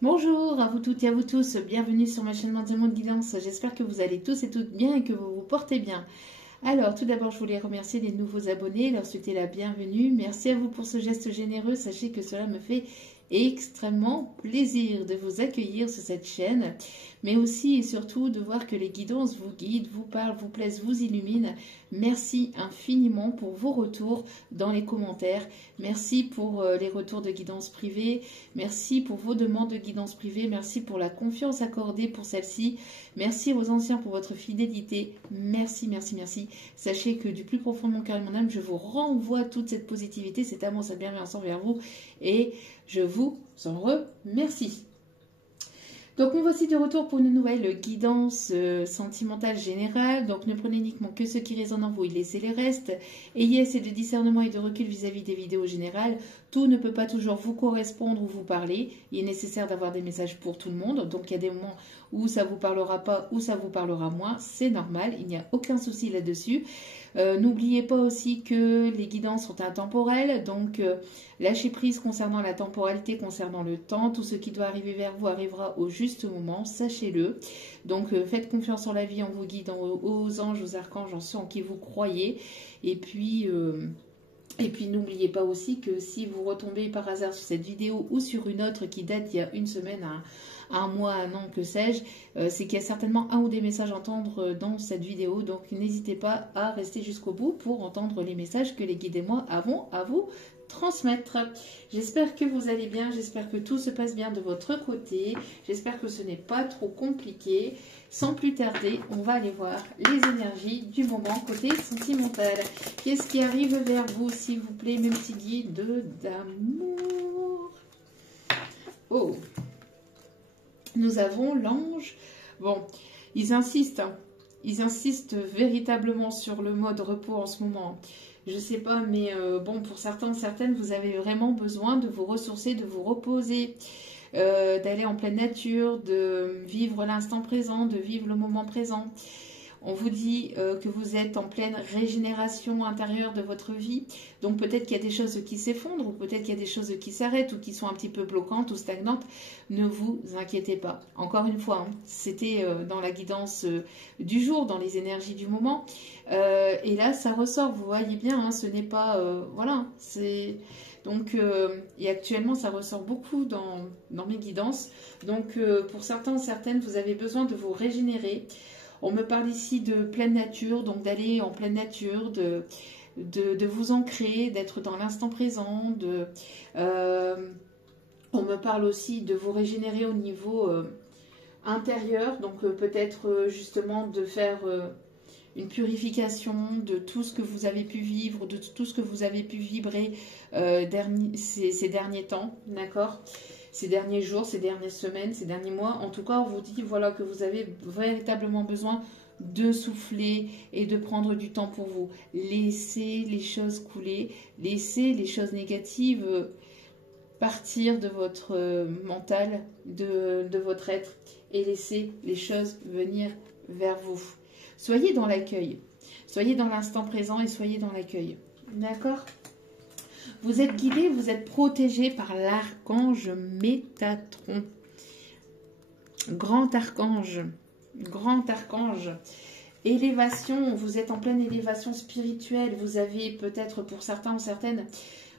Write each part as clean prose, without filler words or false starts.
Bonjour à vous toutes et à vous tous, bienvenue sur ma chaîne Mondialement de Guidance. J'espère que vous allez tous et toutes bien et que vous vous portez bien. Alors, tout d'abord, je voulais remercier les nouveaux abonnés, leur souhaiter la bienvenue. Merci à vous pour ce geste généreux. Sachez que cela me fait extrêmement plaisir de vous accueillir sur cette chaîne, mais aussi et surtout de voir que les guidances vous guident, vous parlent, vous plaisent, vous illuminent. Merci infiniment pour vos retours dans les commentaires. Merci pour les retours de guidance privée. Merci pour vos demandes de guidance privée. Merci pour la confiance accordée pour celle-ci. Merci aux anciens pour votre fidélité. Merci, merci, merci. Sachez que du plus profond de mon cœur et de mon âme, je vous renvoie toute cette positivité, cet amour, cette bienveillance envers vous et je vous en remercie. Donc, me voici de retour pour une nouvelle guidance sentimentale générale. Donc, ne prenez uniquement que ce qui résonne en vous et laissez les restes. Ayez assez de discernement et de recul vis-à-vis des vidéos générales. Tout ne peut pas toujours vous correspondre ou vous parler. Il est nécessaire d'avoir des messages pour tout le monde. Donc, il y a des moments où ça ne vous parlera pas, ou ça vous parlera moins. C'est normal, il n'y a aucun souci là-dessus. N'oubliez pas aussi que les guidances sont intemporelles, donc lâchez prise concernant la temporalité, concernant le temps. Tout ce qui doit arriver vers vous arrivera au juste moment, sachez-le. Donc faites confiance en la vie, en vos guides, aux anges, aux archanges, en ceux en qui vous croyez. Et puis n'oubliez pas aussi que si vous retombez par hasard sur cette vidéo ou sur une autre qui date il y a une semaine, un mois, un an, que sais-je, c'est qu'il y a certainement un ou des messages à entendre dans cette vidéo. Donc n'hésitez pas à rester jusqu'au bout pour entendre les messages que les guides et moi avons à vous transmettre. J'espère que vous allez bien, j'espère que tout se passe bien de votre côté, j'espère que ce n'est pas trop compliqué. Sans plus tarder, on va aller voir les énergies du moment côté sentimental. Qu'est-ce qui arrive vers vous, s'il vous plaît, mes petits guides d'amour? Oh, nous avons l'ange. Bon, ils insistent, hein. Ils insistent véritablement sur le mode repos en ce moment. Je ne sais pas, mais bon, pour certains, certaines, vous avez vraiment besoin de vous ressourcer, de vous reposer, d'aller en pleine nature, de vivre l'instant présent, de vivre le moment présent. On vous dit que vous êtes en pleine régénération intérieure de votre vie. Donc peut-être qu'il y a des choses qui s'effondrent ou peut-être qu'il y a des choses qui s'arrêtent ou qui sont un petit peu bloquantes ou stagnantes. Ne vous inquiétez pas. Encore une fois, hein, c'était dans la guidance du jour, dans les énergies du moment. Et là, ça ressort. Vous voyez bien, hein, ce n'est pas... voilà, c'est... Donc, et actuellement, ça ressort beaucoup dans mes guidances. Donc, pour certains, certaines, vous avez besoin de vous régénérer. On me parle ici de pleine nature, donc d'aller en pleine nature, de vous ancrer, d'être dans l'instant présent. On me parle aussi de vous régénérer au niveau intérieur, donc peut-être justement de faire une purification de tout ce que vous avez pu vivre, de tout ce que vous avez pu vibrer ces derniers temps, d'accord ? Ces derniers jours, ces dernières semaines, ces derniers mois. En tout cas, on vous dit voilà, que vous avez véritablement besoin de souffler et de prendre du temps pour vous. Laissez les choses couler, laissez les choses négatives partir de votre mental, de votre être et laissez les choses venir vers vous. Soyez dans l'accueil, soyez dans l'instant présent et soyez dans l'accueil. D'accord ? Vous êtes guidé, vous êtes protégé par l'archange Métatron. Grand archange. Élévation, vous êtes en pleine élévation spirituelle. Vous avez peut-être pour certains ou certaines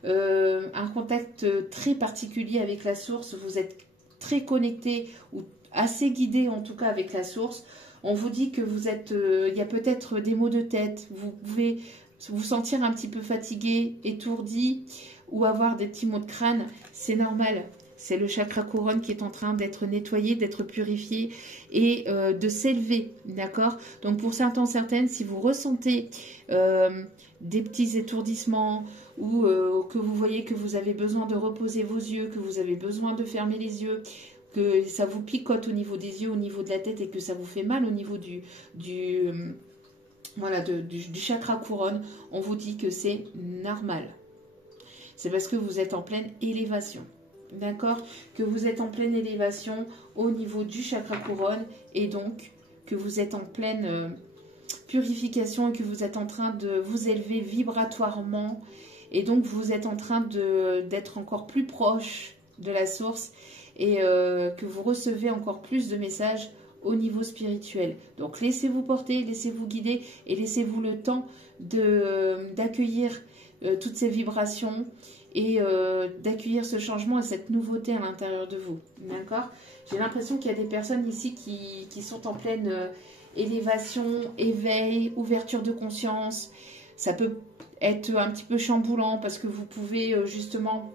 un contact très particulier avec la source. Vous êtes très connecté ou assez guidé en tout cas avec la source. On vous dit que vous êtes, il y a peut-être des maux de tête. Vous pouvez vous sentir un petit peu fatigué, étourdi ou avoir des petits maux de crâne, c'est normal. C'est le chakra couronne qui est en train d'être nettoyé, d'être purifié et de s'élever, d'accord? Donc pour certains, certaines, si vous ressentez des petits étourdissements ou que vous voyez que vous avez besoin de reposer vos yeux, que vous avez besoin de fermer les yeux, que ça vous picote au niveau des yeux, au niveau de la tête et que ça vous fait mal au niveau du chakra couronne, on vous dit que c'est normal. C'est parce que vous êtes en pleine élévation. D'accord? Que vous êtes en pleine élévation au niveau du chakra couronne et donc que vous êtes en pleine purification et que vous êtes en train de vous élever vibratoirement et donc vous êtes en train d'être encore plus proche de la source et que vous recevez encore plus de messages au niveau spirituel. Donc laissez-vous porter, laissez-vous guider et laissez-vous le temps d'accueillir toutes ces vibrations et d'accueillir ce changement et cette nouveauté à l'intérieur de vous. D'accord? J'ai l'impression qu'il y a des personnes ici qui sont en pleine élévation, éveil, ouverture de conscience. Ça peut être un petit peu chamboulant parce que vous pouvez justement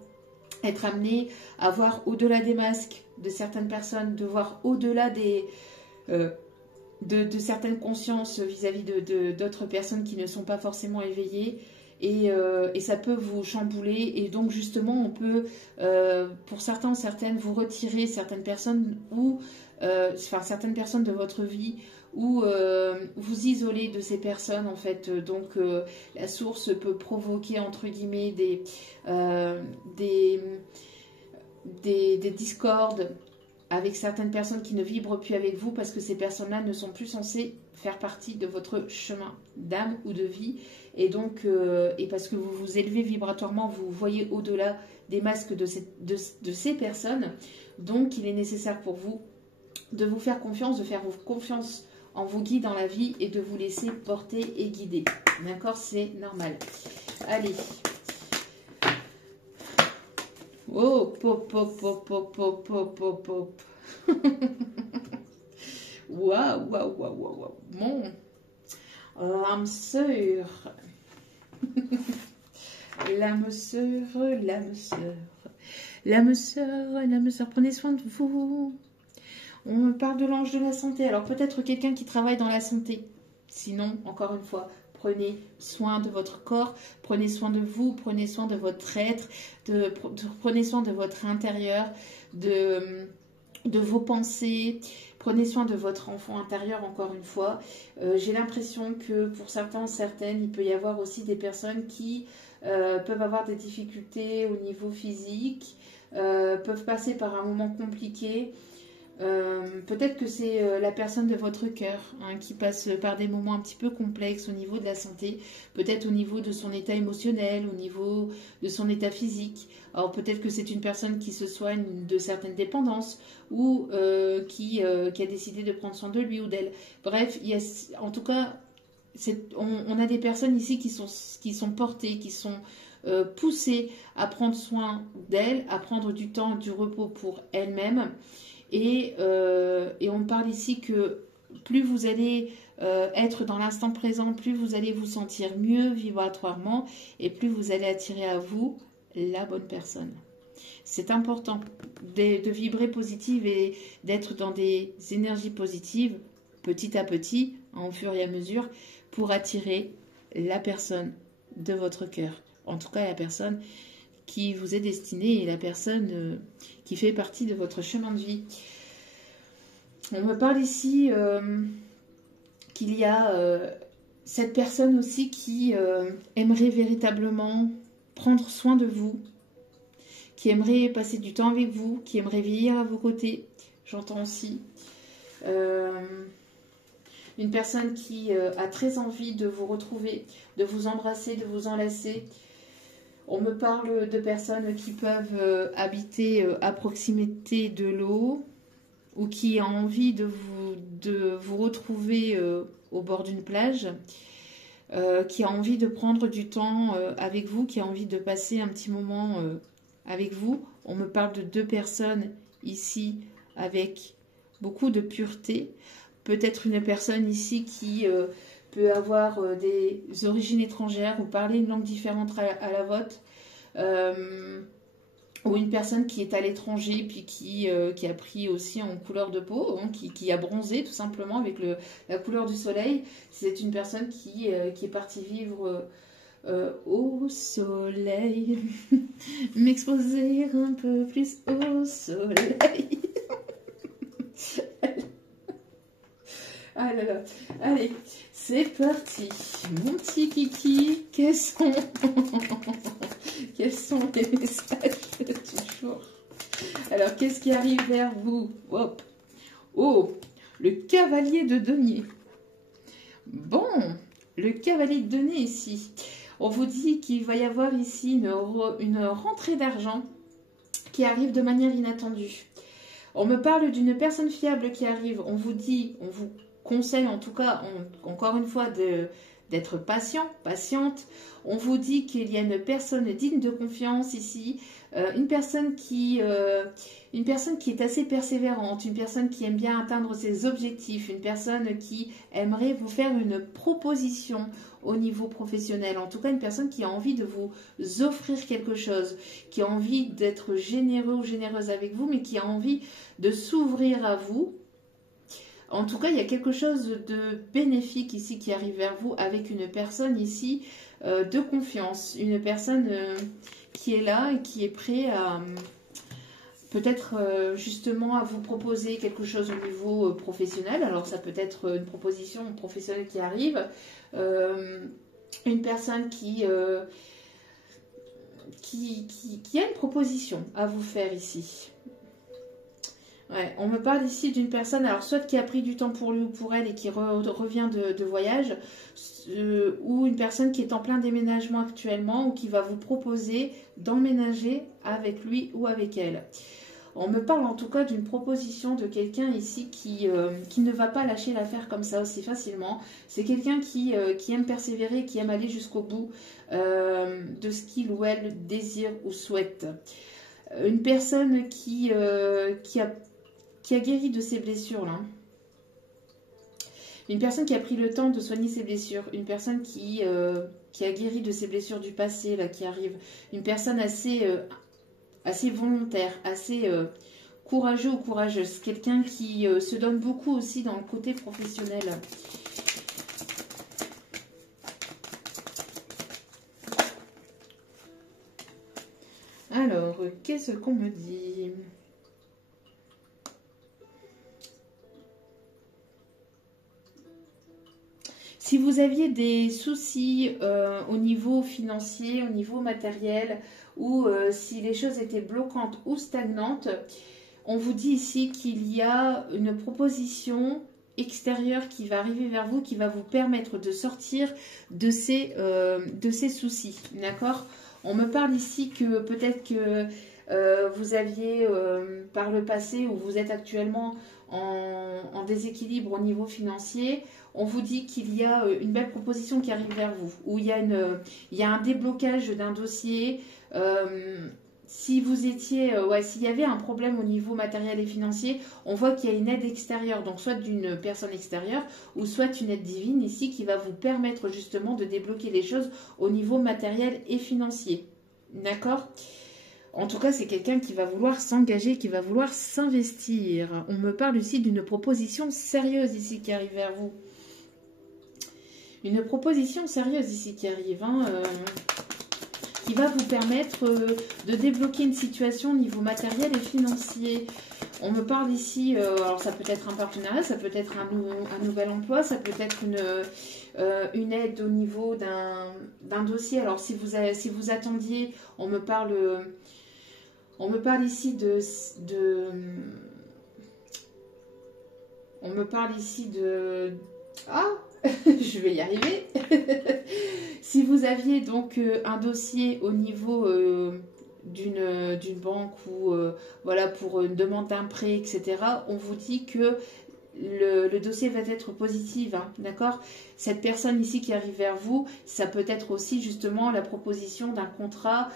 être amené à voir au-delà des masques de certaines personnes, de voir au-delà de certaines consciences vis-à-vis d'autres personnes qui ne sont pas forcément éveillées. Et ça peut vous chambouler. Et donc justement, on peut, pour certains ou certaines, vous retirer certaines personnes ou certaines personnes de votre vie ou vous isoler de ces personnes en fait. Donc la source peut provoquer entre guillemets des discordes avec certaines personnes qui ne vibrent plus avec vous parce que ces personnes-là ne sont plus censées faire partie de votre chemin d'âme ou de vie. Et donc, et parce que vous vous élevez vibratoirement, vous voyez au-delà des masques de ces personnes. Donc, il est nécessaire pour vous de vous faire confiance, de faire confiance en vos guides dans la vie et de vous laisser porter et guider. D'accord? C'est normal. Allez. Oh, pop, pop, pop, pop, pop, pop, pop, pop. Waouh, waouh, waouh, waouh. Bon. L'âme sœur. L'âme sœur, l'âme sœur. L'âme sœur, l'âme sœur. Prenez soin de vous. On parle de l'ange de la santé. Alors peut-être quelqu'un qui travaille dans la santé. Sinon, encore une fois, prenez soin de votre corps, prenez soin de vous, prenez soin de votre être, prenez soin de votre intérieur, de vos pensées, prenez soin de votre enfant intérieur, encore une fois. J'ai l'impression que pour certains, certaines, il peut y avoir aussi des personnes qui peuvent avoir des difficultés au niveau physique, peuvent passer par un moment compliqué. Peut-être que c'est la personne de votre cœur qui passe par des moments un petit peu complexes au niveau de la santé, peut-être au niveau de son état émotionnel, au niveau de son état physique. Alors peut-être que c'est une personne qui se soigne de certaines dépendances ou qui a décidé de prendre soin de lui ou d'elle. Bref, en tout cas, on a des personnes ici qui sont portées, qui sont poussées à prendre soin d'elles, à prendre du temps, du repos pour elles-mêmes. Et on parle ici que plus vous allez être dans l'instant présent, plus vous allez vous sentir mieux vibratoirement et plus vous allez attirer à vous la bonne personne. C'est important de vibrer positive et d'être dans des énergies positives petit à petit, au fur et à mesure, pour attirer la personne de votre cœur. En tout cas, la personne qui vous est destinée et la personne qui fait partie de votre chemin de vie. On me parle ici qu'il y a cette personne aussi qui aimerait véritablement prendre soin de vous, qui aimerait passer du temps avec vous, qui aimerait vieillir à vos côtés. J'entends aussi une personne qui a très envie de vous retrouver, de vous embrasser, de vous enlacer. On me parle de personnes qui peuvent habiter à proximité de l'eau ou qui ont envie de vous retrouver au bord d'une plage, qui a envie de prendre du temps avec vous, qui a envie de passer un petit moment avec vous. On me parle de 2 personnes ici avec beaucoup de pureté. Peut-être une personne ici qui peut avoir des origines étrangères ou parler une langue différente à la vôtre, ou une personne qui est à l'étranger puis qui a pris aussi en couleur de peau, qui a bronzé tout simplement avec la couleur du soleil. C'est une personne qui est partie vivre au soleil, m'exposer un peu plus au soleil. Ah là là, allez, c'est parti. Mon petit kiki, quels sont les messages du jour? Alors, qu'est-ce qui arrive vers vous? Hop. Oh, le cavalier de denier. Bon, le cavalier de denier ici. On vous dit qu'il va y avoir ici une rentrée d'argent qui arrive de manière inattendue. On me parle d'une personne fiable qui arrive. On vous dit, on vous conseille en tout cas, encore une fois, d'être patient, patiente. On vous dit qu'il y a une personne digne de confiance ici, une personne qui est assez persévérante, une personne qui aime bien atteindre ses objectifs, une personne qui aimerait vous faire une proposition au niveau professionnel, en tout cas une personne qui a envie de vous offrir quelque chose, qui a envie d'être généreux ou généreuse avec vous, mais qui a envie de s'ouvrir à vous. En tout cas, il y a quelque chose de bénéfique ici qui arrive vers vous avec une personne ici de confiance. Une personne qui est là et qui est prête à peut-être justement à vous proposer quelque chose au niveau professionnel. Alors ça peut être une proposition professionnelle qui arrive. Une personne qui a une proposition à vous faire ici. Ouais, on me parle ici d'une personne, alors soit qui a pris du temps pour lui ou pour elle et qui revient de voyage, ou une personne qui est en plein déménagement actuellement ou qui va vous proposer d'emménager avec lui ou avec elle. On me parle en tout cas d'une proposition de quelqu'un ici qui ne va pas lâcher l'affaire comme ça aussi facilement. C'est quelqu'un qui aime persévérer, qui aime aller jusqu'au bout de ce qu'il ou elle désire ou souhaite. Une personne qui a guéri de ses blessures là. Une personne qui a pris le temps de soigner ses blessures. Une personne qui a guéri de ses blessures du passé là, qui arrive. Une personne assez volontaire, assez courageux ou courageuse. Quelqu'un qui se donne beaucoup aussi dans le côté professionnel. Alors, qu'est-ce qu'on me dit ? Si vous aviez des soucis au niveau financier, au niveau matériel, ou si les choses étaient bloquantes ou stagnantes, on vous dit ici qu'il y a une proposition extérieure qui va arriver vers vous, qui va vous permettre de sortir de ces soucis, d'accord ? On me parle ici que peut-être que vous aviez par le passé, ou vous êtes actuellement en déséquilibre au niveau financier. On vous dit qu'il y a une belle proposition qui arrive vers vous, où il y a un déblocage d'un dossier. Si vous étiez, s'il y avait un problème au niveau matériel et financier, on voit qu'il y a une aide extérieure, donc soit d'une personne extérieure, ou soit une aide divine ici qui va vous permettre justement de débloquer les choses au niveau matériel et financier. D'accord ? En tout cas, c'est quelqu'un qui va vouloir s'engager, qui va vouloir s'investir. On me parle aussi d'une proposition sérieuse ici qui arrive vers vous. Une proposition sérieuse ici qui arrive, qui va vous permettre de débloquer une situation au niveau matériel et financier. On me parle ici, alors ça peut être un partenariat, ça peut être un nouvel emploi, ça peut être une aide au niveau d'un dossier. Alors si vous attendiez, on me parle ici on me parle ici de... Ah je vais y arriver. Si vous aviez donc un dossier au niveau d'une banque ou voilà, pour une demande d'un prêt, etc., on vous dit que le dossier va être positif, d'accord ? Cette personne ici qui arrive vers vous, ça peut être aussi justement la proposition d'un contrat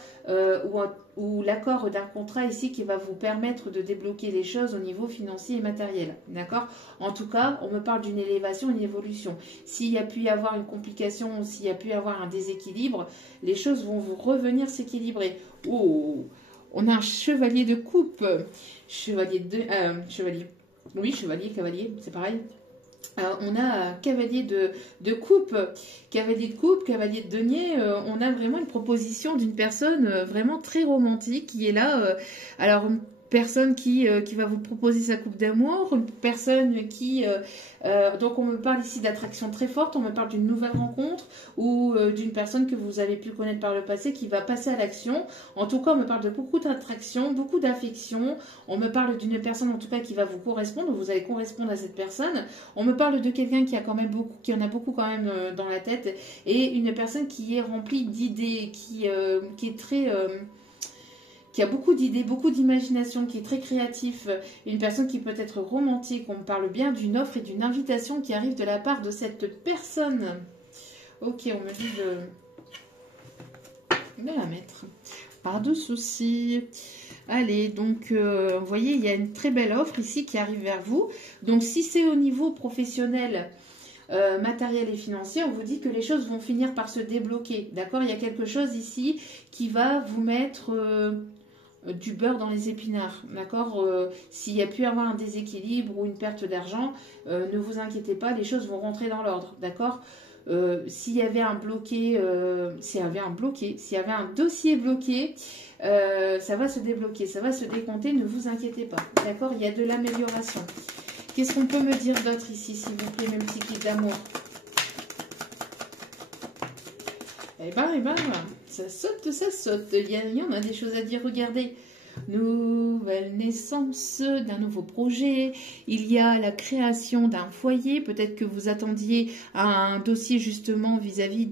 ou l'accord d'un contrat ici qui va vous permettre de débloquer les choses au niveau financier et matériel, d'accord ? En tout cas, on me parle d'une élévation, une évolution. S'il y a pu y avoir une complication ou s'il y a pu y avoir un déséquilibre, les choses vont vous revenir s'équilibrer. Oh, on a un chevalier de coupe, oui, chevalier, cavalier, c'est pareil. On a cavalier de coupe, cavalier de denier. On a vraiment une proposition d'une personne vraiment très romantique qui est là. Alors, une personne qui va vous proposer sa coupe d'amour, une personne qui... donc, on me parle ici d'attraction très forte, on me parle d'une nouvelle rencontre ou d'une personne que vous avez pu connaître par le passé qui va passer à l'action. En tout cas, on me parle de beaucoup d'attraction, beaucoup d'affection. On me parle d'une personne, en tout cas, qui va vous correspondre, vous allez correspondre à cette personne. On me parle de quelqu'un qui en a beaucoup quand même dans la tête et une personne qui est remplie d'idées, qui est qui a beaucoup d'idées, beaucoup d'imagination, qui est très créatif, une personne qui peut être romantique. On me parle bien d'une offre et d'une invitation qui arrive de la part de cette personne. Ok, on me dit de la mettre. Pas de souci. Allez, donc, vous voyez, il y a une très belle offre ici qui arrive vers vous. Donc, si c'est au niveau professionnel, matériel et financier, on vous dit que les choses vont finir par se débloquer. D'accord? Il y a quelque chose ici qui va vous mettre du beurre dans les épinards. D'accord? S'il y a pu avoir un déséquilibre ou une perte d'argent, ne vous inquiétez pas, les choses vont rentrer dans l'ordre. D'accord? S'il y avait un bloqué, s'il y avait un dossier bloqué, ça va se débloquer, ça va se décompter, ne vous inquiétez pas. D'accord? Il y a de l'amélioration. Qu'est-ce qu'on peut me dire d'autre ici, s'il vous plaît, mes petits kits d'amour? Eh ben, ça saute, ça saute. Il y en a des choses à dire, regardez. Nouvelle naissance d'un nouveau projet, il y a la création d'un foyer, peut-être que vous attendiez à un dossier justement vis-à-vis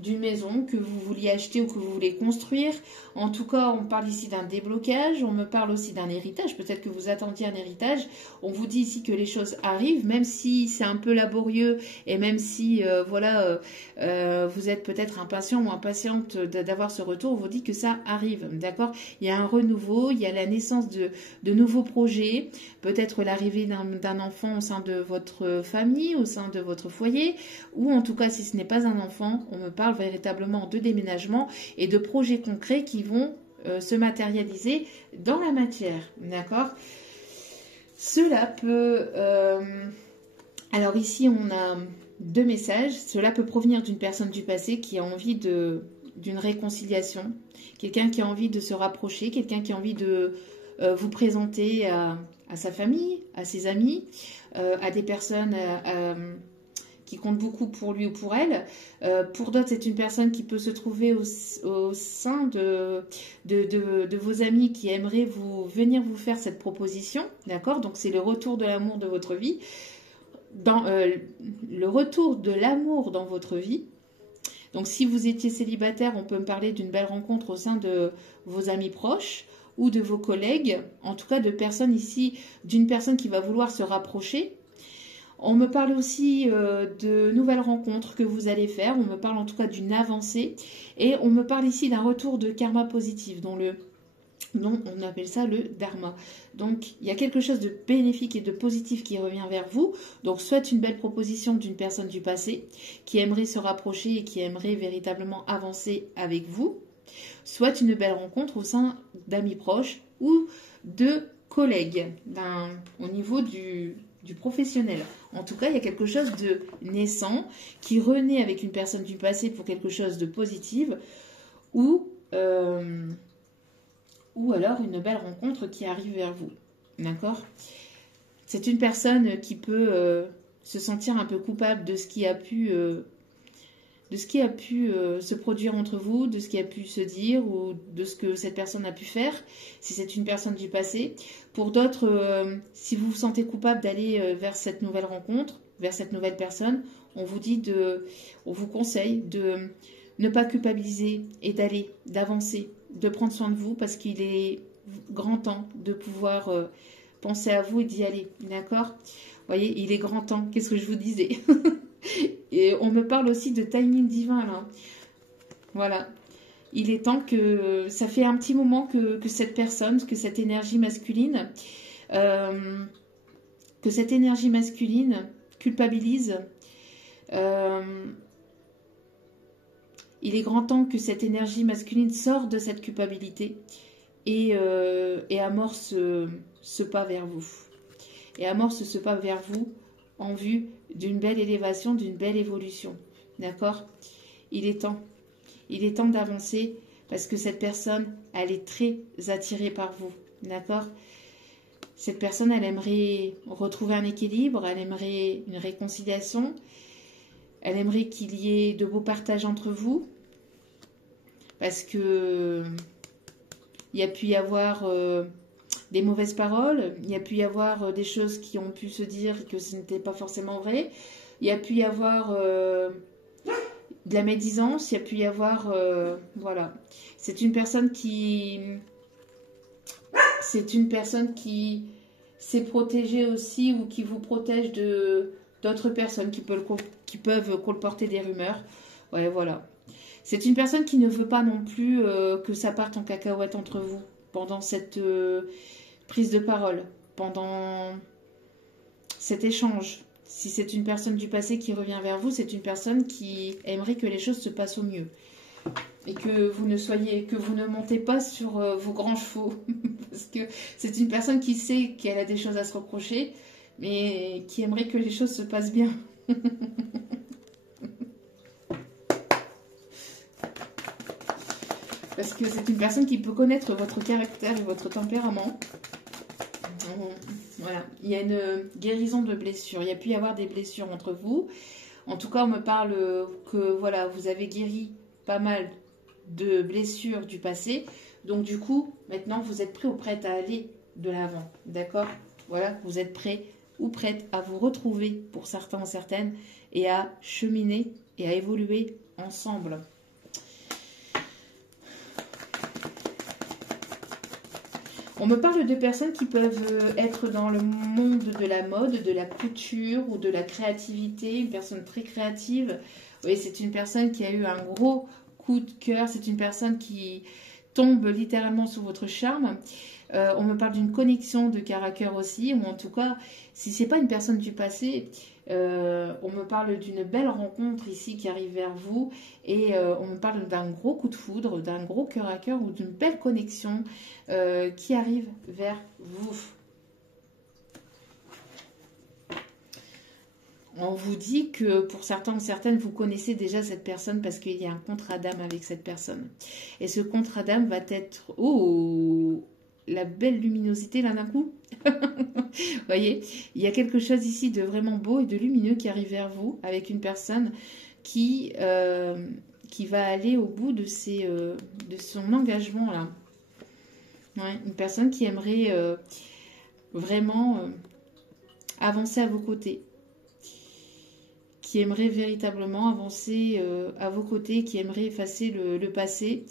d'une maison que vous vouliez acheter ou que vous voulez construire. En tout cas, on parle ici d'un déblocage, on me parle aussi d'un héritage, peut-être que vous attendiez un héritage. On vous dit ici que les choses arrivent, même si c'est un peu laborieux et même si vous êtes peut-être impatient ou impatiente d'avoir ce retour, on vous dit que ça arrive, d'accord? Il y a un renouveau, il y a la naissance de nouveaux projets, peut-être l'arrivée d'un enfant au sein de votre famille, au sein de votre foyer, ou en tout cas, si ce n'est pas un enfant, on me parle véritablement de déménagement et de projets concrets qui vont se matérialiser dans la matière, d'accord? Cela peut... alors ici, on a deux messages. Cela peut provenir d'une personne du passé qui a envie d'une réconciliation, quelqu'un qui a envie de se rapprocher, quelqu'un qui a envie de vous présenter à sa famille, à ses amis, à des personnes... qui compte beaucoup pour lui ou pour elle. Pour d'autres, c'est une personne qui peut se trouver au sein de vos amis qui aimeraient venir vous faire cette proposition. D'accord? Donc, c'est le retour de l'amour de votre vie. Le retour de l'amour dans votre vie. Donc, si vous étiez célibataire, on peut me parler d'une belle rencontre au sein de vos amis proches ou de vos collègues. En tout cas, d'une personne qui va vouloir se rapprocher. On me parle aussi de nouvelles rencontres que vous allez faire. On me parle en tout cas d'une avancée. Et on me parle ici d'un retour de karma positif, dont on appelle ça le dharma. Donc, il y a quelque chose de bénéfique et de positif qui revient vers vous. Donc, soit une belle proposition d'une personne du passé qui aimerait se rapprocher et qui aimerait véritablement avancer avec vous. Soit une belle rencontre au sein d'amis proches ou de collègues au niveau du professionnel. En tout cas, il y a quelque chose de naissant qui renaît avec une personne du passé pour quelque chose de positif ou alors une belle rencontre qui arrive vers vous. D'accord? C'est une personne qui peut se sentir un peu coupable de ce qui a pu se produire entre vous, de ce qui a pu se dire ou de ce que cette personne a pu faire, si c'est une personne du passé. Pour d'autres, si vous vous sentez coupable d'aller vers cette nouvelle rencontre, vers cette nouvelle personne, on vous conseille de ne pas culpabiliser et d'avancer, de prendre soin de vous parce qu'il est grand temps de pouvoir penser à vous et d'y aller, d'accord? Vous voyez, il est grand temps, qu'est-ce que je vous disais? Et on me parle aussi de timing divin, là. Voilà. Il est temps que... Ça fait un petit moment que cette personne, que cette énergie masculine... culpabilise. Il est grand temps que cette énergie masculine sorte de cette culpabilité et amorce ce pas vers vous. Et amorce ce pas vers vous en vue d'une belle élévation, d'une belle évolution. D'accord? Il est temps. Il est temps d'avancer parce que cette personne, elle est très attirée par vous. D'accord? Cette personne, elle aimerait retrouver un équilibre, elle aimerait une réconciliation, elle aimerait qu'il y ait de beaux partages entre vous parce que il y a pu y avoir des mauvaises paroles, il y a pu y avoir des choses qui ont pu se dire que ce n'était pas forcément vrai, il y a pu y avoir de la médisance, il y a pu y avoir... voilà. C'est une personne qui... C'est une personne qui s'est protégée aussi ou qui vous protège de d'autres personnes qui peuvent colporter des rumeurs. Ouais, voilà. C'est une personne qui ne veut pas non plus que ça parte en cacahuète entre vous pendant cette prise de parole, pendant cet échange. Si c'est une personne du passé qui revient vers vous, c'est une personne qui aimerait que les choses se passent au mieux. Et que vous ne montez pas sur vos grands chevaux. Parce que c'est une personne qui sait qu'elle a des choses à se reprocher, mais qui aimerait que les choses se passent bien. Parce que c'est une personne qui peut connaître votre caractère et votre tempérament. Voilà, il y a une guérison de blessures. Il y a pu y avoir des blessures entre vous. En tout cas, on me parle que voilà, vous avez guéri pas mal de blessures du passé. Donc du coup, maintenant, vous êtes prêt ou prête à aller de l'avant. D'accord? Voilà, vous êtes prêt ou prête à vous retrouver pour certains ou certaines et à cheminer et à évoluer ensemble. On me parle de personnes qui peuvent être dans le monde de la mode, de la couture ou de la créativité, une personne très créative. Oui, c'est une personne qui a eu un gros coup de cœur, c'est une personne qui tombe littéralement sous votre charme. On me parle d'une connexion de cœur à cœur aussi, ou en tout cas, si ce n'est pas une personne du passé, on me parle d'une belle rencontre ici qui arrive vers vous et on me parle d'un gros coup de foudre, d'un gros cœur à cœur ou d'une belle connexion qui arrive vers vous. On vous dit que pour certains ou certaines, vous connaissez déjà cette personne parce qu'il y a un contrat d'âme avec cette personne. Et ce contrat d'âme va être... Oh, la belle luminosité là d'un coup. Vous voyez, il y a quelque chose ici de vraiment beau et de lumineux qui arrive vers vous avec une personne qui va aller au bout de son engagement là. Ouais, une personne qui aimerait vraiment avancer à vos côtés. Qui aimerait véritablement avancer à vos côtés, qui aimerait effacer le passé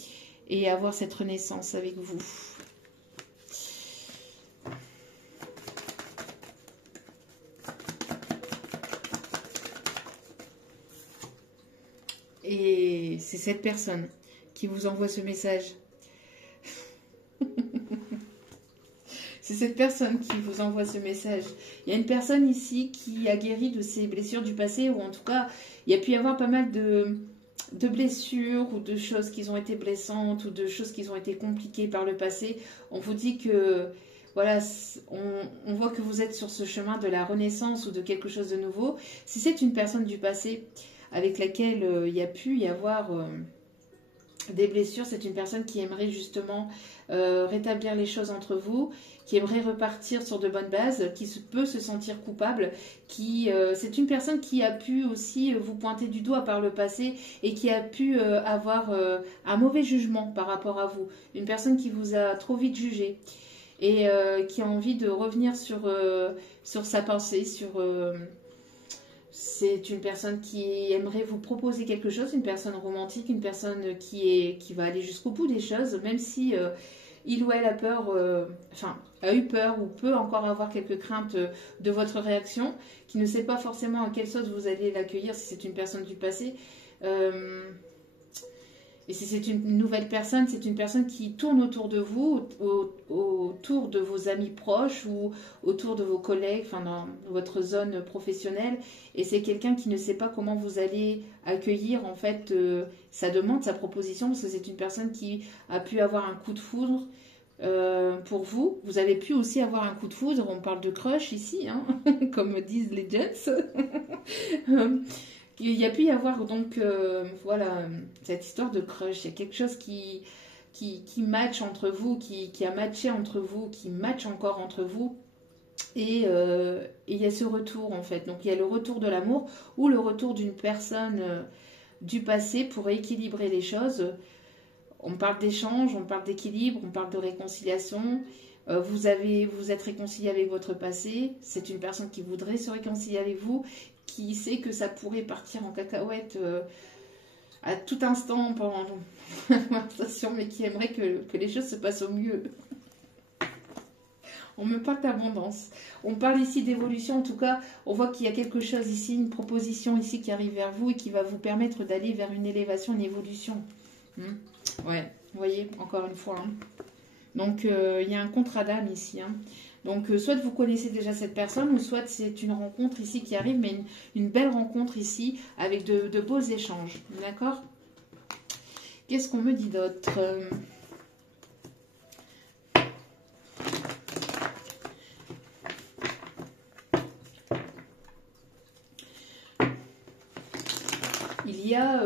et avoir cette renaissance avec vous. Et c'est cette personne qui vous envoie ce message. C'est cette personne qui vous envoie ce message. Il y a une personne ici qui a guéri de ses blessures du passé, ou en tout cas, il y a pu y avoir pas mal de blessures ou de choses qui ont été blessantes ou de choses qui ont été compliquées par le passé. On vous dit que, voilà, on voit que vous êtes sur ce chemin de la renaissance ou de quelque chose de nouveau. Si c'est une personne du passé avec laquelle il y a pu y avoir... des blessures, c'est une personne qui aimerait justement rétablir les choses entre vous, qui aimerait repartir sur de bonnes bases, qui peut se sentir coupable, c'est une personne qui a pu aussi vous pointer du doigt par le passé et qui a pu avoir un mauvais jugement par rapport à vous, une personne qui vous a trop vite jugé et qui a envie de revenir sur sa pensée, c'est une personne qui aimerait vous proposer quelque chose, une personne romantique, une personne qui va aller jusqu'au bout des choses, même si il ou elle a peur, a eu peur ou peut encore avoir quelques craintes de votre réaction, qui ne sait pas forcément à quelle sauce vous allez l'accueillir si c'est une personne du passé. Et si c'est une nouvelle personne, c'est une personne qui tourne autour de vous, autour de vos amis proches ou autour de vos collègues, enfin dans votre zone professionnelle. Et c'est quelqu'un qui ne sait pas comment vous allez accueillir en fait sa demande, sa proposition, parce que c'est une personne qui a pu avoir un coup de foudre pour vous. Vous avez pu aussi avoir un coup de foudre, on parle de crush ici, hein, comme disent les Jets. Il y a pu y avoir donc, voilà, cette histoire de crush. Il y a quelque chose qui match entre vous, qui a matché entre vous, qui match encore entre vous. Et il y a ce retour en fait. Donc il y a le retour de l'amour ou le retour d'une personne du passé pour équilibrer les choses. On parle d'échange, on parle d'équilibre, on parle de réconciliation. Vous êtes réconcilié avec votre passé. C'est une personne qui voudrait se réconcilier avec vous, qui sait que ça pourrait partir en cacahuète à tout instant pendant la conversation, mais qui aimerait que les choses se passent au mieux. On me parle d'abondance. On parle ici d'évolution. En tout cas, on voit qu'il y a quelque chose ici, une proposition ici qui arrive vers vous et qui va vous permettre d'aller vers une élévation, une évolution. Ouais, vous voyez, encore une fois. Donc, il y a un contrat d'âme ici. Donc, soit vous connaissez déjà cette personne, ou soit c'est une rencontre ici qui arrive, mais une belle rencontre ici, avec de beaux échanges. D'accord? Qu'est-ce qu'on me dit d'autre? Il y a,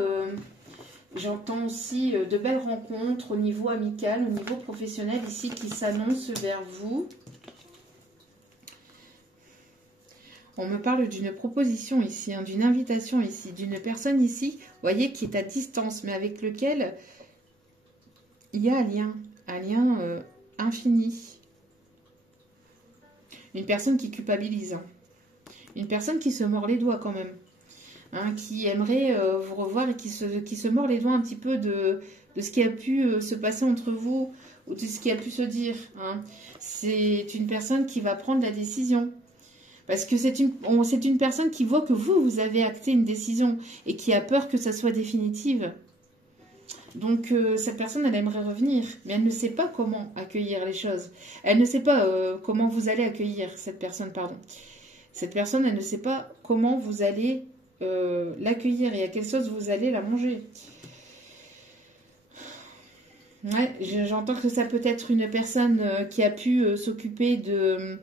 j'entends aussi de belles rencontres au niveau amical, au niveau professionnel ici qui s'annoncent vers vous. On me parle d'une proposition ici, d'une invitation ici, d'une personne ici, vous voyez, qui est à distance, mais avec lequel il y a un lien infini. Une personne qui culpabilise, une personne qui se mord les doigts quand même. Qui aimerait vous revoir et qui se mord les doigts un petit peu de ce qui a pu se passer entre vous ou de ce qui a pu se dire. C'est une personne qui va prendre la décision. Parce que c'est une personne qui voit que vous avez acté une décision et qui a peur que ça soit définitive. Donc cette personne, elle aimerait revenir, mais elle ne sait pas comment accueillir les choses. Elle ne sait pas comment vous allez accueillir cette personne, pardon. Cette personne, elle ne sait pas comment vous allez l'accueillir et à quelle sauce vous allez la manger. Ouais, j'entends que ça peut être une personne qui a pu s'occuper de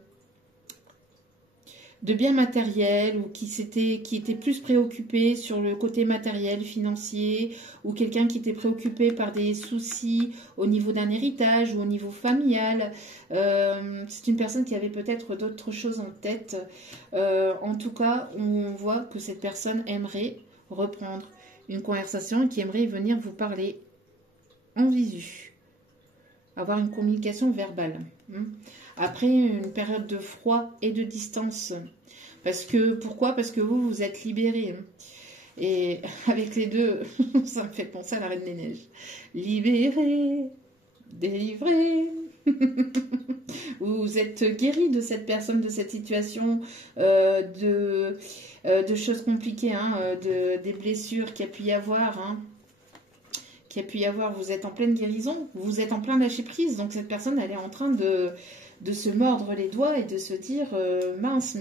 biens matériels ou qui était plus préoccupé sur le côté matériel, financier, ou quelqu'un qui était préoccupé par des soucis au niveau d'un héritage ou au niveau familial. C'est une personne qui avait peut-être d'autres choses en tête. En tout cas, on voit que cette personne aimerait reprendre une conversation et qui aimerait venir vous parler en visu. Avoir une communication verbale. Après une période de froid et de distance. Pourquoi? Parce que vous êtes libéré. Et avec les deux, ça me fait penser à la Reine des Neiges. Libéré, délivré. Vous êtes guéri de cette personne, de cette situation, de choses compliquées, des blessures qu'il y a pu y avoir. Vous êtes en pleine guérison, vous êtes en plein lâcher prise. Donc cette personne, elle est en train de se mordre les doigts et de se dire mince,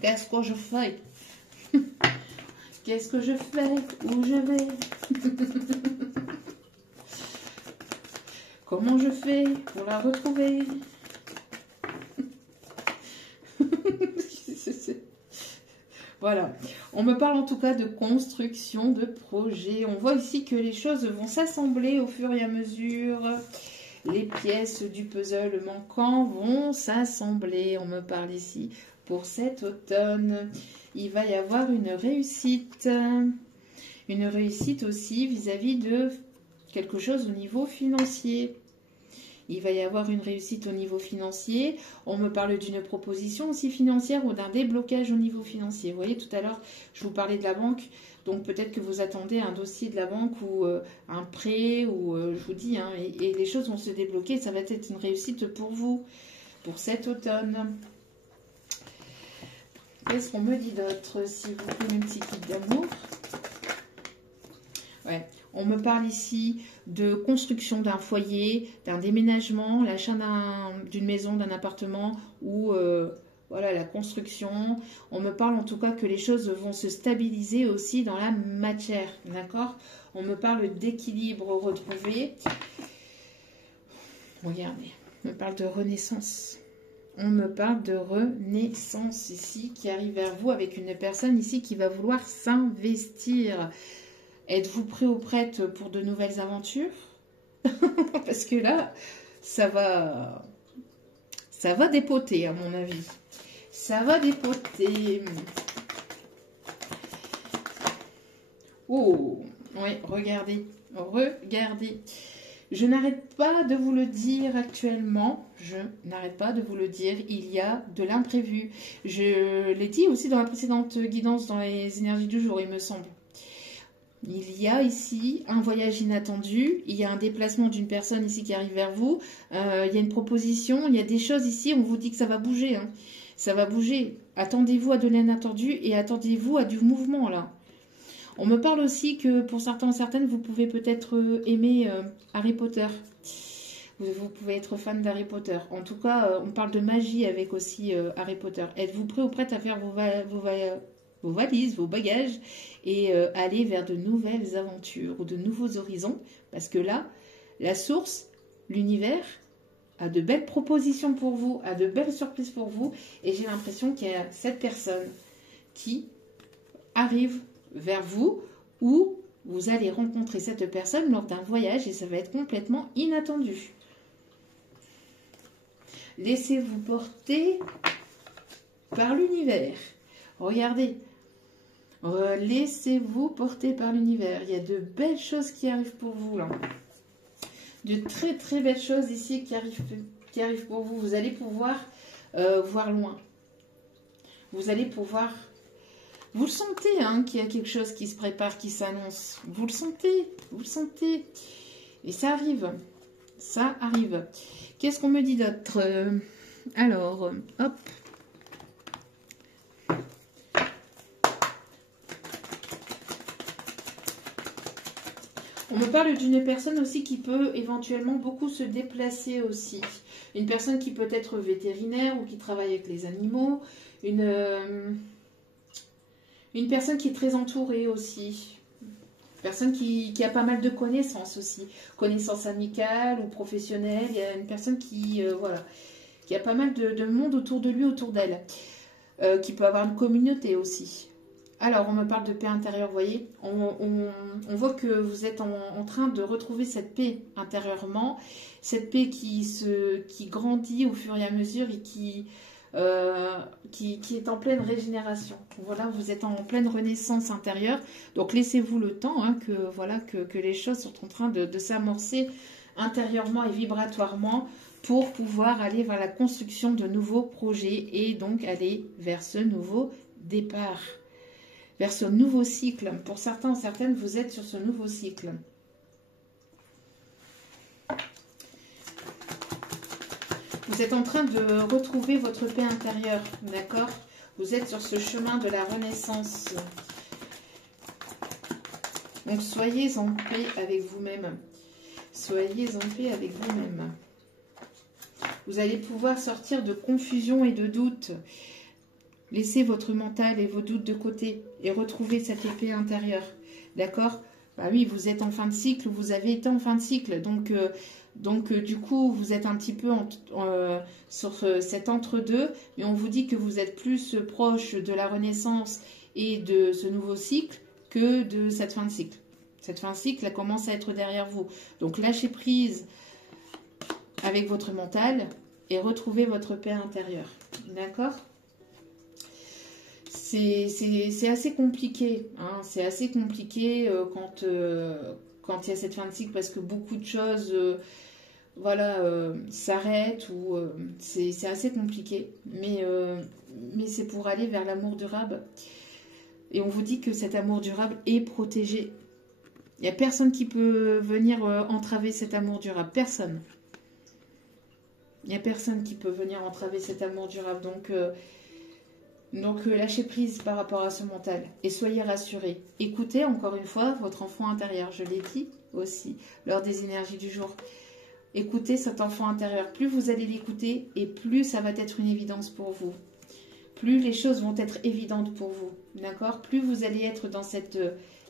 qu'est-ce que je fais? Qu'est-ce que je fais? Où je vais? Comment je fais pour la retrouver? Voilà, on me parle en tout cas de construction, de projet. On voit ici que les choses vont s'assembler au fur et à mesure. Les pièces du puzzle manquant vont s'assembler. On me parle ici pour cet automne. Il va y avoir une réussite. Une réussite aussi vis-à-vis de quelque chose au niveau financier. Il va y avoir une réussite au niveau financier. On me parle d'une proposition aussi financière ou d'un déblocage au niveau financier. Vous voyez, tout à l'heure, je vous parlais de la banque. Donc, peut-être que vous attendez un dossier de la banque ou un prêt. Ou je vous dis, et les choses vont se débloquer. Ça va être une réussite pour vous, pour cet automne. Qu'est-ce qu'on me dit d'autre? S'il vous plaît, une petite guide d'amour. Ouais. On me parle ici de construction d'un foyer, d'un déménagement, l'achat d'une maison, d'un appartement ou voilà, la construction. On me parle en tout cas que les choses vont se stabiliser aussi dans la matière, d'accord? On me parle d'équilibre retrouvé. Regardez, on me parle de renaissance. On me parle de renaissance ici qui arrive vers vous avec une personne ici qui va vouloir s'investir. Êtes-vous prêt ou prête pour de nouvelles aventures? Parce que là, ça va dépoter à mon avis. Ça va dépoter. Oh, oui, regardez. Regardez. Je n'arrête pas de vous le dire actuellement, je n'arrête pas de vous le dire, il y a de l'imprévu. Je l'ai dit aussi dans la précédente guidance dans les énergies du jour, il me semble. Il y a ici un voyage inattendu, il y a un déplacement d'une personne ici qui arrive vers vous, il y a une proposition, il y a des choses ici, on vous dit que ça va bouger, hein. Ça va bouger. Attendez-vous à de l'inattendu et attendez-vous à du mouvement là. On me parle aussi que pour certains et certaines, vous pouvez peut-être aimer Harry Potter. Vous pouvez être fan d'Harry Potter. En tout cas, on parle de magie avec aussi Harry Potter. Êtes-vous prêt ou prête à faire vos valises, vos bagages et aller vers de nouvelles aventures ou de nouveaux horizons? Parce que là, la source, l'univers, a de belles propositions pour vous, a de belles surprises pour vous. Et j'ai l'impression qu'il y a cette personne qui arrive vers vous ou vous allez rencontrer cette personne lors d'un voyage et ça va être complètement inattendu. Laissez-vous porter par l'univers. Regardez. Laissez-vous porter par l'univers. Il y a de belles choses qui arrivent pour vous là. De très très belles choses ici qui arrivent pour vous. Vous allez pouvoir voir loin. Vous allez pouvoir... Vous le sentez hein, qu'il y a quelque chose qui se prépare, qui s'annonce. Vous le sentez, vous le sentez. Et ça arrive. Ça arrive. Qu'est-ce qu'on me dit d'autre? Alors, hop. On me parle d'une personne aussi qui peut éventuellement beaucoup se déplacer aussi. Une personne qui peut être vétérinaire ou qui travaille avec les animaux. Une personne qui est très entourée aussi. Une personne qui a pas mal de connaissances aussi. Connaissances amicales ou professionnelles. Il y a une personne qui, voilà, qui a pas mal de monde autour de lui, autour d'elle. Qui peut avoir une communauté aussi. Alors, on me parle de paix intérieure, vous voyez. On voit que vous êtes en train de retrouver cette paix intérieurement. Cette paix qui grandit au fur et à mesure et qui est en pleine régénération. Voilà, vous êtes en pleine renaissance intérieure. Donc, laissez-vous le temps hein, que les choses sont en train de s'amorcer intérieurement et vibratoirement pour pouvoir aller vers la construction de nouveaux projets et donc aller vers ce nouveau départ. Vers ce nouveau cycle. Pour certains ou certaines, vous êtes sur ce nouveau cycle. Vous êtes en train de retrouver votre paix intérieure, d'accord? Vous êtes sur ce chemin de la renaissance. Donc, soyez en paix avec vous-même. Soyez en paix avec vous-même. Vous allez pouvoir sortir de confusion et de doute. Laissez votre mental et vos doutes de côté et retrouvez cette paix intérieure. D'accord? Bah oui, vous êtes en fin de cycle, vous avez été en fin de cycle. Donc du coup, vous êtes un petit peu sur cet entre-deux. Mais on vous dit que vous êtes plus proche de la renaissance et de ce nouveau cycle que de cette fin de cycle. Cette fin de cycle, elle commence à être derrière vous. Donc lâchez prise avec votre mental et retrouvez votre paix intérieure. D'accord? C'est assez compliqué, hein. C'est assez compliqué quand il y a cette fin de cycle parce que beaucoup de choses s'arrêtent ou c'est assez compliqué. Mais c'est pour aller vers l'amour durable. Et on vous dit que cet amour durable est protégé. Il n'y a personne qui peut venir entraver cet amour durable. Personne. Il n'y a personne qui peut venir entraver cet amour durable. Donc, lâchez prise par rapport à ce mental et soyez rassurés. Écoutez encore une fois votre enfant intérieur, je l'ai dit aussi lors des énergies du jour. Écoutez cet enfant intérieur, plus vous allez l'écouter et plus ça va être une évidence pour vous. Plus les choses vont être évidentes pour vous, d'accord? Plus vous allez être dans cette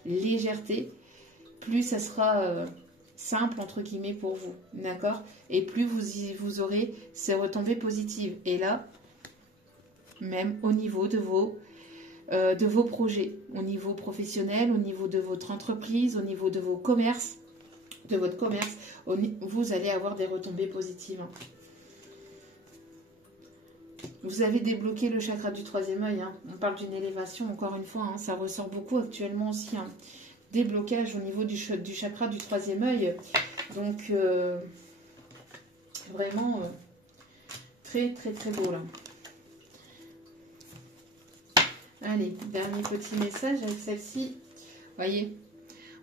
légèreté, plus ça sera simple entre guillemets pour vous, d'accord? Et plus vous aurez ces retombées positives. Et là, même au niveau de vos projets, au niveau professionnel, au niveau de votre entreprise, au niveau de vos commerces, de votre commerce, vous allez avoir des retombées positives. Vous avez débloqué le chakra du troisième œil. Hein. On parle d'une élévation, encore une fois, hein, ça ressort beaucoup actuellement aussi. Hein. Déblocage au niveau du chakra du troisième œil. Donc, vraiment très très très beau là. Allez, dernier petit message avec celle-ci. Voyez,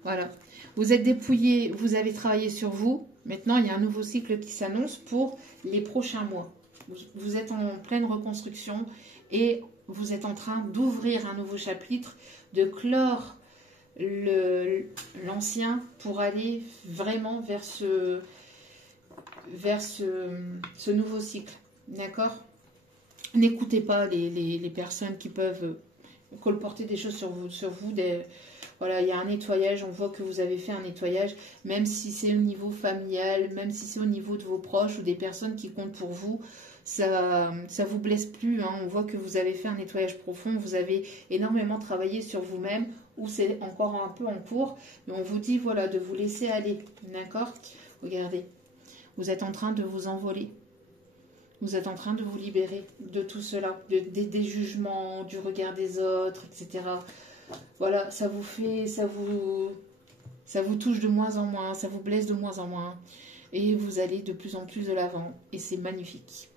voilà. Vous êtes dépouillé, vous avez travaillé sur vous. Maintenant, il y a un nouveau cycle qui s'annonce pour les prochains mois. Vous êtes en pleine reconstruction et vous êtes en train d'ouvrir un nouveau chapitre, de clore l'ancien pour aller vraiment vers ce nouveau cycle. D'accord? N'écoutez pas les personnes qui peuvent colporter des choses sur vous, voilà, il y a un nettoyage, on voit que vous avez fait un nettoyage, même si c'est au niveau familial, même si c'est au niveau de vos proches ou des personnes qui comptent pour vous, ça vous blesse plus, hein. On voit que vous avez fait un nettoyage profond, vous avez énormément travaillé sur vous-même, ou c'est encore un peu en cours, mais on vous dit, voilà, de vous laisser aller, d'accord? Regardez, vous êtes en train de vous envoler. Vous êtes en train de vous libérer de tout cela, des jugements, du regard des autres, etc. Voilà, ça vous touche de moins en moins, ça vous blesse de moins en moins. Et vous allez de plus en plus de l'avant. Et c'est magnifique.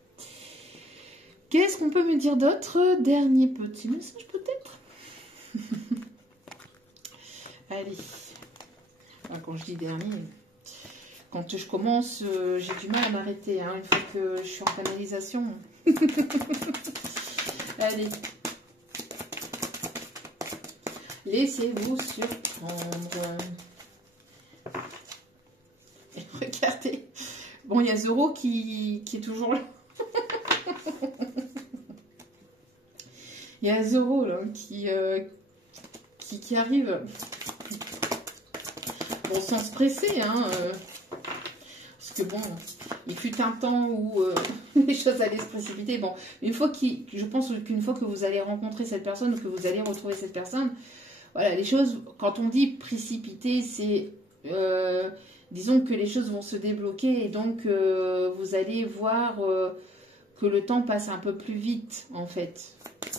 Qu'est-ce qu'on peut me dire d'autre? Dernier petit message peut-être. Allez. Enfin, quand je dis dernier... Quand je commence, j'ai du mal à m'arrêter, hein, une fois que je suis en canalisation. Allez. Laissez-vous surprendre. Et regardez. Bon, il y a Zoro qui est toujours là. Il y a Zoro là, qui arrive. Bon, sans se presser, hein. Parce que bon, il fut un temps où les choses allaient se précipiter. Bon, je pense qu'une fois que vous allez rencontrer cette personne ou que vous allez retrouver cette personne, voilà, les choses, quand on dit précipiter, c'est, disons que les choses vont se débloquer et donc vous allez voir que le temps passe un peu plus vite, en fait.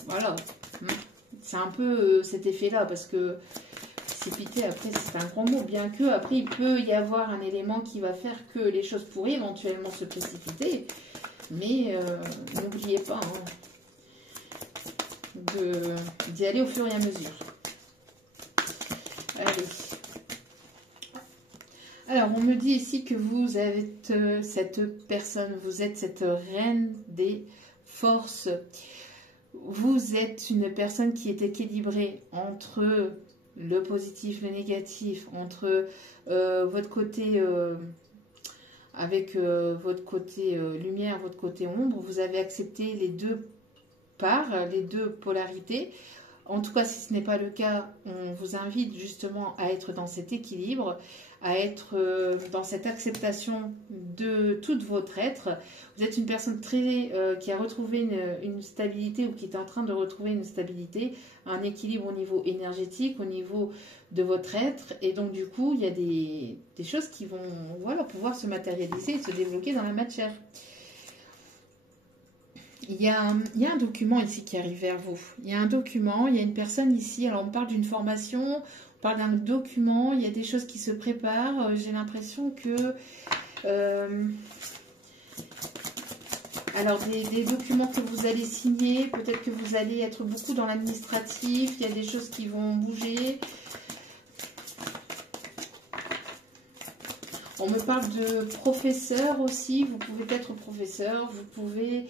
Voilà. C'est un peu cet effet-là, parce que précipiter, après, c'est un grand mot, bien que, après, il peut y avoir un élément qui va faire que les choses pourraient éventuellement se précipiter, mais n'oubliez pas d'y aller au fur et à mesure. Allez. Alors, on me dit ici que vous êtes cette personne, vous êtes cette reine des forces. Vous êtes une personne qui est équilibrée entre le positif, le négatif, entre votre côté avec votre côté lumière, votre côté ombre. Vous avez accepté les deux parts, les deux polarités. En tout cas, si ce n'est pas le cas, on vous invite justement à être dans cet équilibre, à être dans cette acceptation de tout votre être. Vous êtes une personne qui a retrouvé une stabilité ou qui est en train de retrouver une stabilité, un équilibre au niveau énergétique, au niveau de votre être. Et donc, du coup, il y a des choses qui vont pouvoir se matérialiser et se débloquer dans la matière. Il y a un document ici qui arrive vers vous. Il y a un document, il y a une personne ici. Alors, on parle d'une formation, on parle d'un document. Il y a des choses qui se préparent. J'ai l'impression que... alors, des documents que vous allez signer. Peut-être que vous allez être beaucoup dans l'administratif. Il y a des choses qui vont bouger. On me parle de professeur aussi. Vous pouvez être professeur. Vous pouvez...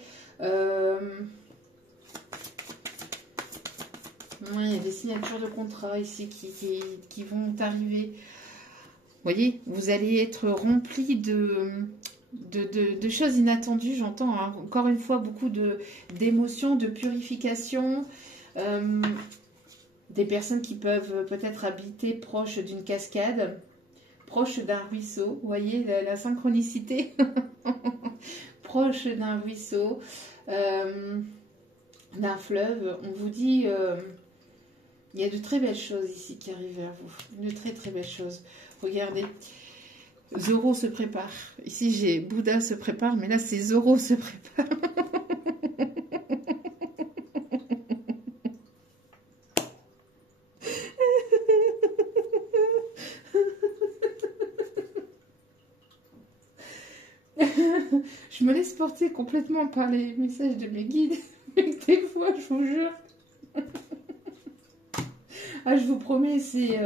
il y a des signatures de contrat ici qui vont arriver. Vous voyez, vous allez être rempli de choses inattendues, j'entends. Hein. Encore une fois, beaucoup d'émotions, de purification. Des personnes qui peuvent peut-être habiter proche d'une cascade, proche d'un ruisseau. Vous voyez la synchronicité. Proche d'un ruisseau. D'un fleuve, on vous dit il y a de très belles choses ici qui arrivent vers vous, de très très belles choses. Regardez, Zoro se prépare. Ici j'ai Bouddha se prépare, mais là c'est Zoro se prépare. Je me laisse porter complètement par les messages de mes guides. Mais des fois, je vous jure. Ah, je vous promets, c'est...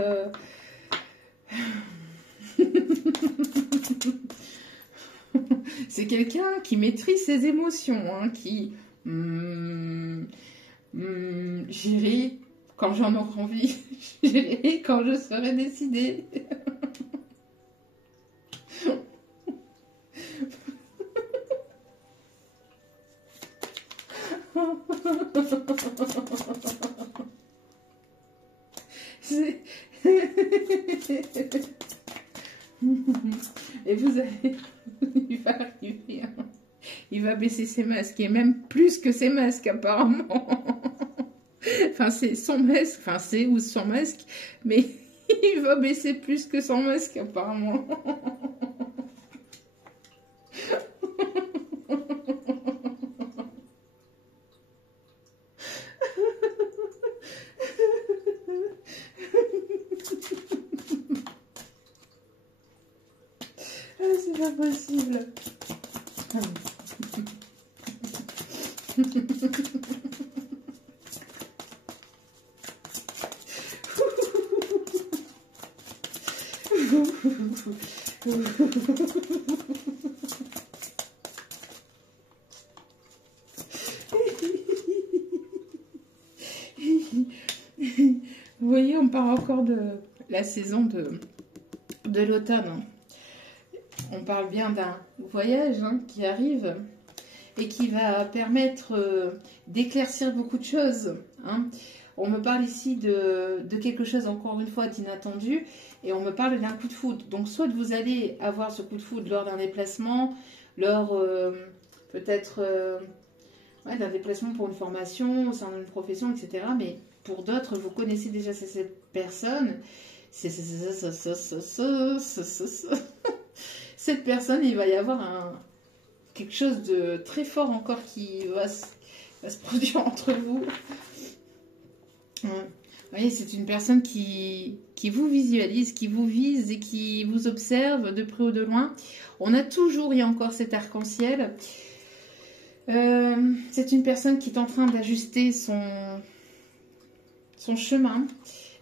c'est quelqu'un qui maîtrise ses émotions, hein, qui... j'irai quand j'en aurai envie. J'irai quand je serai décidée. Et vous allez... Il va arriver, hein. Il va baisser ses masques, et même plus que ses masques apparemment. Enfin, c'est son masque, enfin c'est ou son masque, mais il va baisser plus que son masque apparemment. Ah, c'est pas possible. Vous voyez, on parle encore de la saison de l'automne. On parle bien d'un voyage, hein, qui arrive et qui va permettre d'éclaircir beaucoup de choses, hein. On me parle ici de quelque chose, encore une fois, d'inattendu, et on me parle d'un coup de foudre. Donc, soit vous allez avoir ce coup de foudre lors d'un déplacement, lors peut-être ouais, d'un déplacement pour une formation, au sein d'une profession, etc. Mais pour d'autres, vous connaissez déjà cette personne. Cette personne, il va y avoir quelque chose de très fort encore qui va se produire entre vous. Vous voyez, c'est une personne qui vous visualise, qui vous vise et qui vous observe de près ou de loin. On a toujours et encore cet arc-en-ciel. C'est une personne qui est en train d'ajuster son chemin.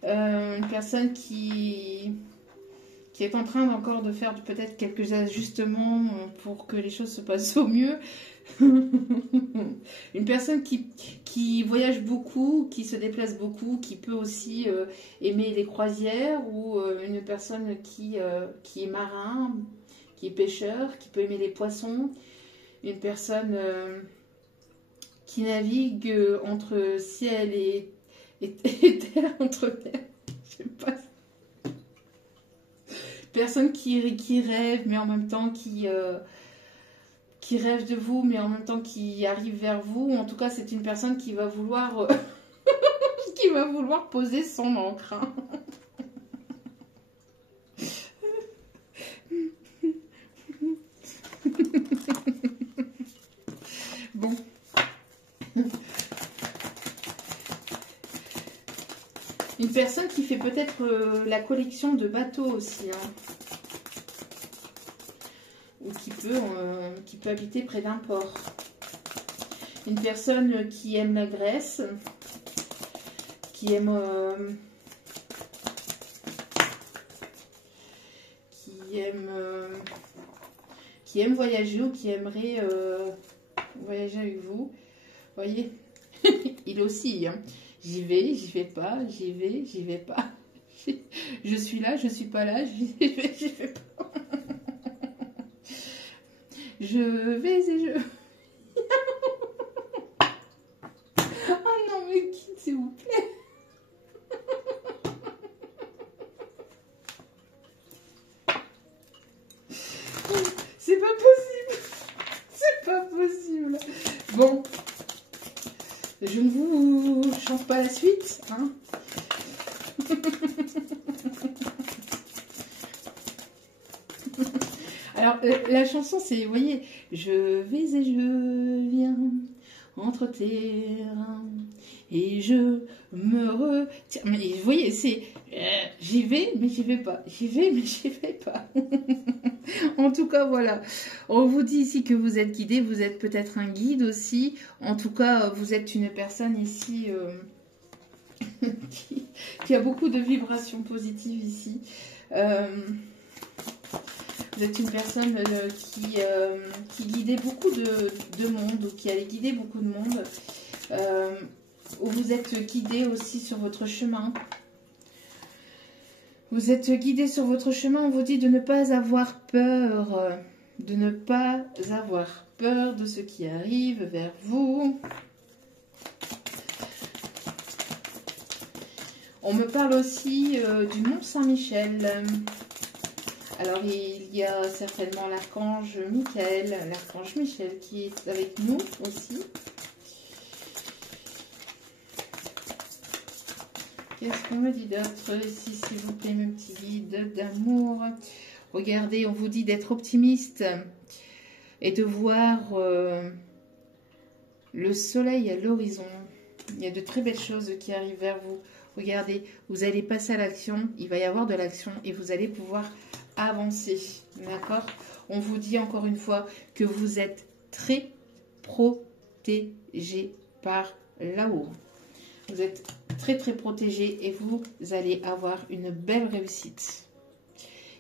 Une personne qui est en train encore de faire peut-être quelques ajustements pour que les choses se passent au mieux. Une personne qui voyage beaucoup, qui se déplace beaucoup, qui peut aussi aimer les croisières, ou une personne qui est marin, qui est pêcheur, qui peut aimer les poissons. Une personne qui navigue entre ciel et terre, entre terre. Je sais pas. Personne qui rêve, mais en même temps qui rêve de vous, mais en même temps qui arrive vers vous. En tout cas, c'est une personne qui va vouloir qui va vouloir poser son encre. Hein. Bon. Une personne qui fait peut-être la collection de bateaux aussi, hein. Ou qui peut habiter près d'un port. Une personne qui aime la Grèce, qui aime voyager, ou qui aimerait voyager avec vous. Vous voyez, il oscille, hein. J'y vais pas, j'y vais pas. Je suis là, je suis pas là, j'y vais pas. Je vais et je... Oh non, mais quitte, s'il vous plaît. C'est pas possible. C'est pas possible. Bon. Je ne vous chante pas la suite, hein. Alors, la chanson, c'est, vous voyez, je vais et je viens entre tes reins et je me retire. Mais vous voyez, c'est... j'y vais, mais j'y vais pas. J'y vais, mais j'y vais pas. En tout cas, voilà. On vous dit ici que vous êtes guidé. Vous êtes peut-être un guide aussi. En tout cas, vous êtes une personne ici qui a beaucoup de vibrations positives ici. Vous êtes une personne qui guidait beaucoup de monde, ou qui allait guider beaucoup de monde. Où vous êtes guidé aussi sur votre chemin. Vous êtes guidé sur votre chemin, on vous dit de ne pas avoir peur, de ne pas avoir peur de ce qui arrive vers vous. On me parle aussi du Mont Saint-Michel. Alors, il y a certainement l'archange Michael, l'archange Michel qui est avec nous aussi. Qu'est-ce qu'on me dit d'autre ici, s'il vous plaît, mes petits guides d'amour? Regardez, on vous dit d'être optimiste et de voir le soleil à l'horizon. Il y a de très belles choses qui arrivent vers vous. Regardez, vous allez passer à l'action, il va y avoir de l'action et vous allez pouvoir avancer. D'accord? On vous dit encore une fois que vous êtes très protégé par l'amour. Vous êtes très protégé et vous allez avoir une belle réussite.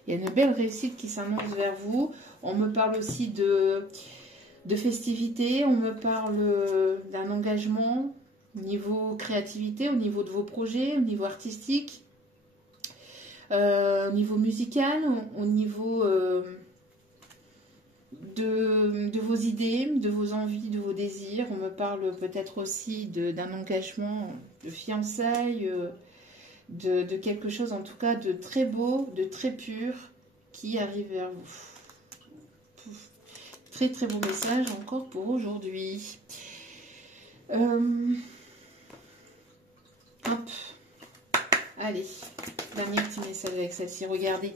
Il y a une belle réussite qui s'annonce vers vous. On me parle aussi de festivités, on me parle d'un engagement au niveau créativité, au niveau de vos projets, au niveau artistique, au niveau musical, au niveau de vos idées, de vos envies, de vos désirs. On me parle peut-être aussi d'un engagement de fiançailles, de quelque chose en tout cas de très beau, de très pur qui arrive vers vous. Très beau message encore pour aujourd'hui. Hop. Allez, dernier petit message avec celle-ci, regardez.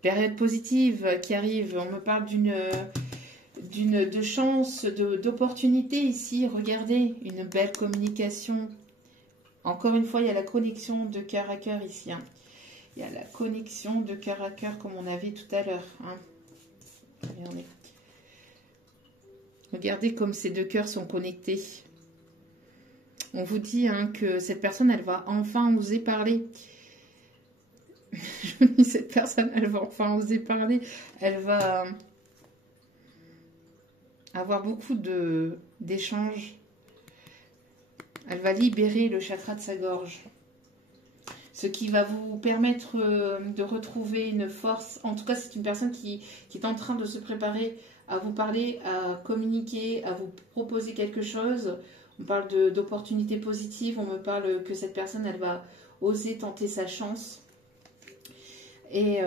Période positive qui arrive, on me parle de chance, d'opportunité ici. Regardez, une belle communication. Encore une fois, il y a la connexion de cœur à cœur ici. Hein. Il y a la connexion de cœur à cœur comme on avait tout à l'heure. Hein. Regardez. Regardez comme ces deux cœurs sont connectés. On vous dit que cette personne, elle va enfin oser parler. Je me dis, cette personne, elle va enfin oser parler. Elle va avoir beaucoup d'échanges. Elle va libérer le chakra de sa gorge. Ce qui va vous permettre de retrouver une force. En tout cas, c'est une personne qui est en train de se préparer à vous parler, à communiquer, à vous proposer quelque chose. On parle d'opportunités positives. On me parle que cette personne, elle va oser tenter sa chance. Et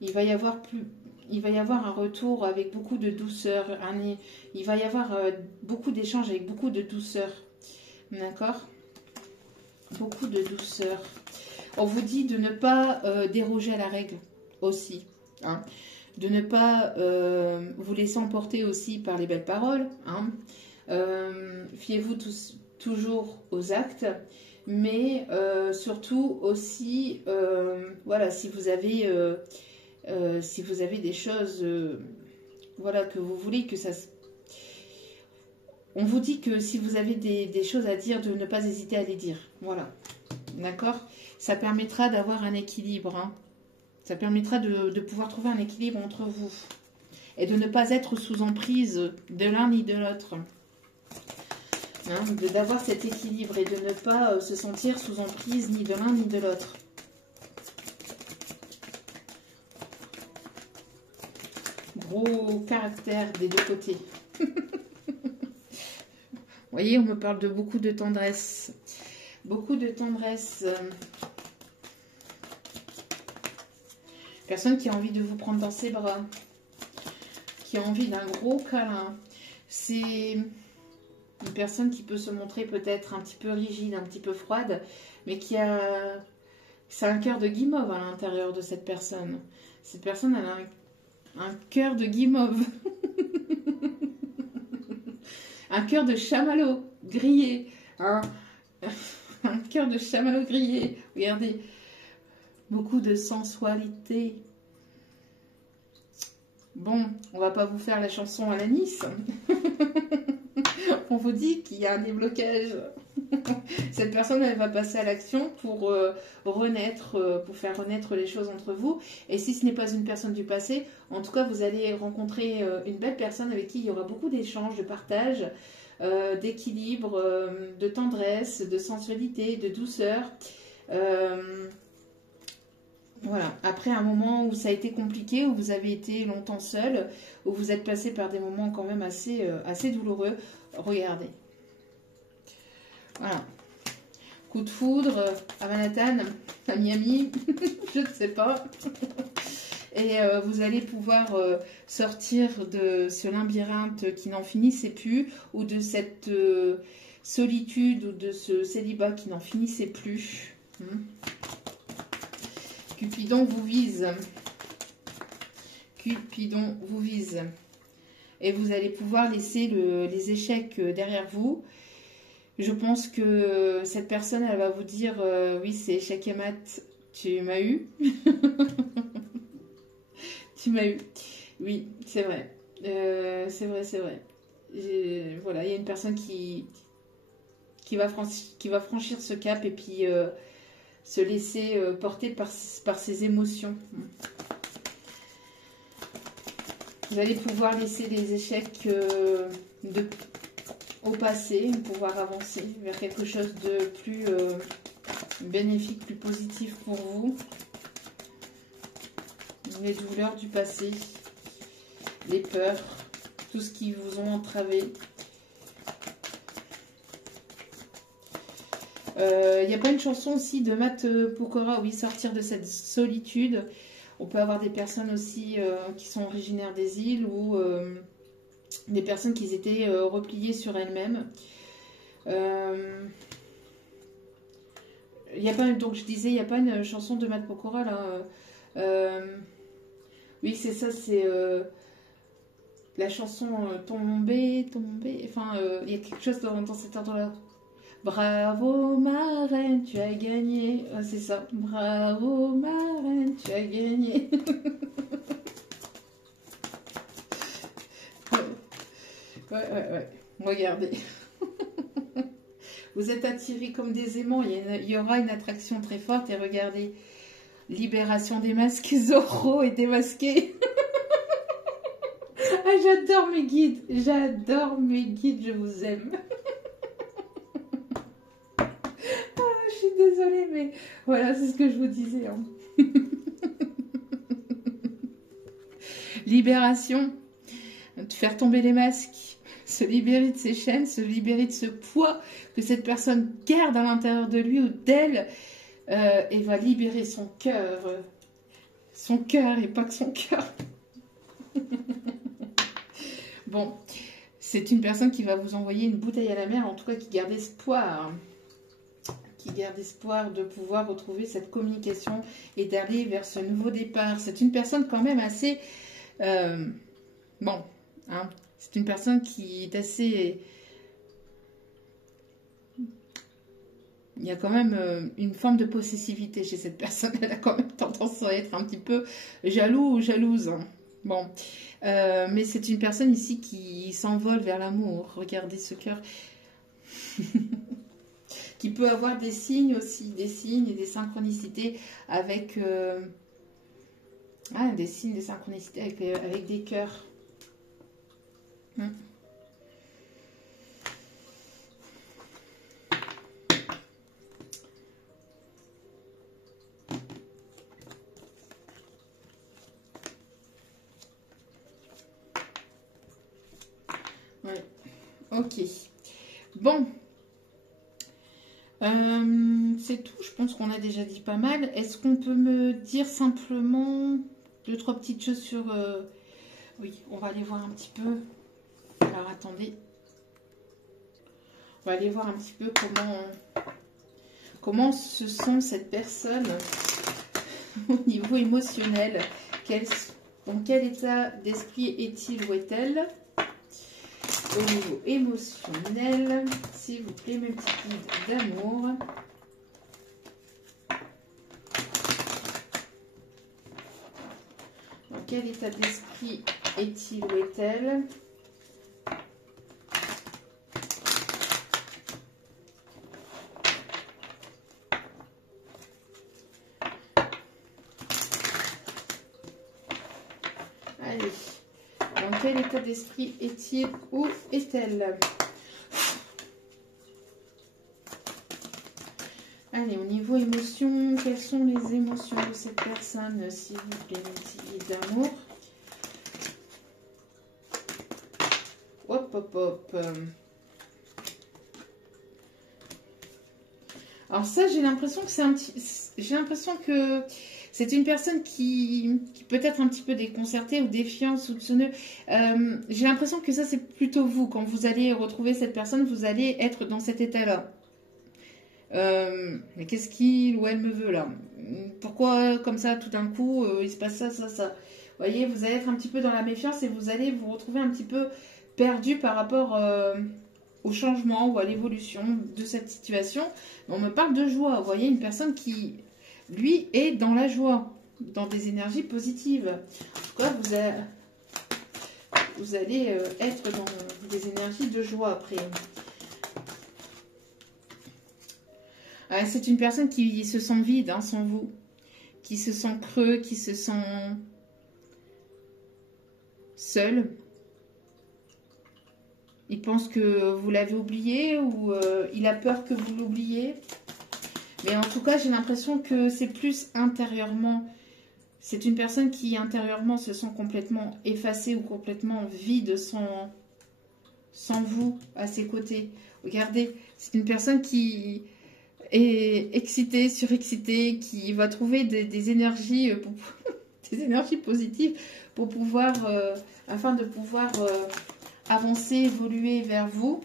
il va y avoir un retour avec beaucoup de douceur. Il va y avoir beaucoup d'échanges avec beaucoup de douceur. D'accord? Beaucoup de douceur. On vous dit de ne pas déroger à la règle aussi. Hein? De ne pas vous laisser emporter aussi par les belles paroles. Hein? Fiez-vous toujours aux actes. Mais surtout aussi, voilà, si vous avez des choses, voilà, que vous voulez que ça... On vous dit que si vous avez des choses à dire, de ne pas hésiter à les dire. Voilà, d'accord? Ça permettra d'avoir un équilibre. Hein. Ça permettra de pouvoir trouver un équilibre entre vous. Et de ne pas être sous emprise de l'un ni de l'autre. Hein, d'avoir cet équilibre et de ne pas se sentir sous emprise ni de l'un ni de l'autre. Gros caractère des deux côtés. Vous voyez, on me parle de beaucoup de tendresse. Beaucoup de tendresse. Personne qui a envie de vous prendre dans ses bras. Qui a envie d'un gros câlin. C'est... une personne qui peut se montrer peut-être un petit peu rigide, un petit peu froide, mais qui a... c'est un cœur de guimauve à l'intérieur de cette personne. Cette personne, elle a un cœur de guimauve. Un cœur de chamallow grillé. Hein. Un cœur de chamallow grillé. Regardez. Beaucoup de sensualité. Bon, on va pas vous faire la chanson à l'anis. On vous dit qu'il y a un déblocage. Cette personne, elle va passer à l'action pour renaître, pour faire renaître les choses entre vous. Et si ce n'est pas une personne du passé, en tout cas, vous allez rencontrer une belle personne avec qui il y aura beaucoup d'échanges, de partage, d'équilibre, de tendresse, de sensualité, de douceur. Voilà, après un moment où ça a été compliqué, où vous avez été longtemps seul, où vous êtes passé par des moments quand même assez douloureux, regardez. Voilà. Coup de foudre à Manhattan, à Miami, je ne sais pas. Et vous allez pouvoir sortir de ce labyrinthe qui n'en finissait plus, ou de cette solitude, ou de ce célibat qui n'en finissait plus. Cupidon vous vise. Cupidon vous vise. Et vous allez pouvoir laisser les échecs derrière vous. Je pense que cette personne, elle va vous dire oui, c'est échec et mat, tu m'as eu. Tu m'as eu. Oui, c'est vrai. C'est vrai, c'est vrai. Voilà, il y a une personne qui va franchir ce cap et puis se laisser porter par ses émotions. Vous allez pouvoir laisser les échecs au passé, pouvoir avancer vers quelque chose de plus bénéfique, plus positif pour vous. Les douleurs du passé, les peurs, tout ce qui vous ont entravé. Il n'y a pas une chanson aussi de Matt Pokora, oui, sortir de cette solitude. On peut avoir des personnes aussi qui sont originaires des îles ou des personnes qui étaient repliées sur elles-mêmes. Il y a pas, donc je disais, il n'y a pas une chanson de Matt Pokora là. Oui, c'est ça, c'est la chanson Tomber, tomber. Enfin, il y a quelque chose dans cet ordre-là. Bravo ma reine, tu as gagné. Ah, c'est ça. Bravo ma reine, tu as gagné. Ouais. Regardez. Vous êtes attirés comme des aimants. Il y aura une attraction très forte. Et regardez. Libération des masques. Zorro est démasqué. Ah, j'adore mes guides. J'adore mes guides. Je vous aime. Je suis désolée, mais voilà, c'est ce que je vous disais. Hein. Libération, de faire tomber les masques, se libérer de ses chaînes, se libérer de ce poids que cette personne garde à l'intérieur de lui ou d'elle, et va libérer son cœur et pas que son cœur. Bon, c'est une personne qui va vous envoyer une bouteille à la mer, en tout cas qui garde espoir. Qui garde espoir de pouvoir retrouver cette communication et d'aller vers ce nouveau départ. C'est une personne quand même assez... bon, hein, c'est une personne qui est assez... Il y a quand même une forme de possessivité chez cette personne. Elle a quand même tendance à être un petit peu jaloux ou jalouse. Hein. Bon, mais c'est une personne ici qui s'envole vers l'amour. Regardez ce cœur. Qui peut avoir des signes aussi, des signes et des synchronicités avec... des signes, des synchronicités avec des cœurs. Ouais. Ok. Bon. C'est tout, je pense qu'on a déjà dit pas mal. Est-ce qu'on peut me dire simplement 2-3 petites choses sur... Oui, on va aller voir un petit peu. Alors, attendez. On va aller voir un petit peu comment se sent cette personne au niveau émotionnel. Dans quel état d'esprit est-il ou est-elle? Au niveau émotionnel, s'il vous plaît, mes petits guides d'amour. quel état d'esprit est-il ou est-elle? Allez, dans quel état d'esprit est-il ou est-elle? Allez, au niveau émotion, quelles sont les émotions de cette personne, s'il vous plaît, d'amour? Hop, hop, hop. Alors ça, j'ai l'impression que c'est un petit... J'ai l'impression que c'est une personne qui peut être un petit peu déconcertée ou défiante, soupçonneuse. J'ai l'impression que ça, c'est plutôt vous. Quand vous allez retrouver cette personne, vous allez être dans cet état-là. Mais qu'est-ce qu'il ou elle me veut là? Pourquoi comme ça tout d'un coup il se passe ça, ça, ça? Vous voyez, vous allez être un petit peu dans la méfiance et vous allez vous retrouver un petit peu perdu par rapport au changement ou à l'évolution de cette situation. On me parle de joie. Vous voyez, une personne qui, lui, est dans la joie, dans des énergies positives. En tout cas, vous allez être dans des énergies de joie après. C'est une personne qui se sent vide hein, sans vous, qui se sent creux, qui se sent seul. Il pense que vous l'avez oublié ou il a peur que vous l'oubliez. Mais en tout cas, j'ai l'impression que c'est plus intérieurement. C'est une personne qui intérieurement se sent complètement effacée ou complètement vide sans vous à ses côtés. Regardez, c'est une personne qui est excitée, surexcitée, qui va trouver des énergies, des énergies positives pour pouvoir, afin de pouvoir avancer, évoluer vers vous.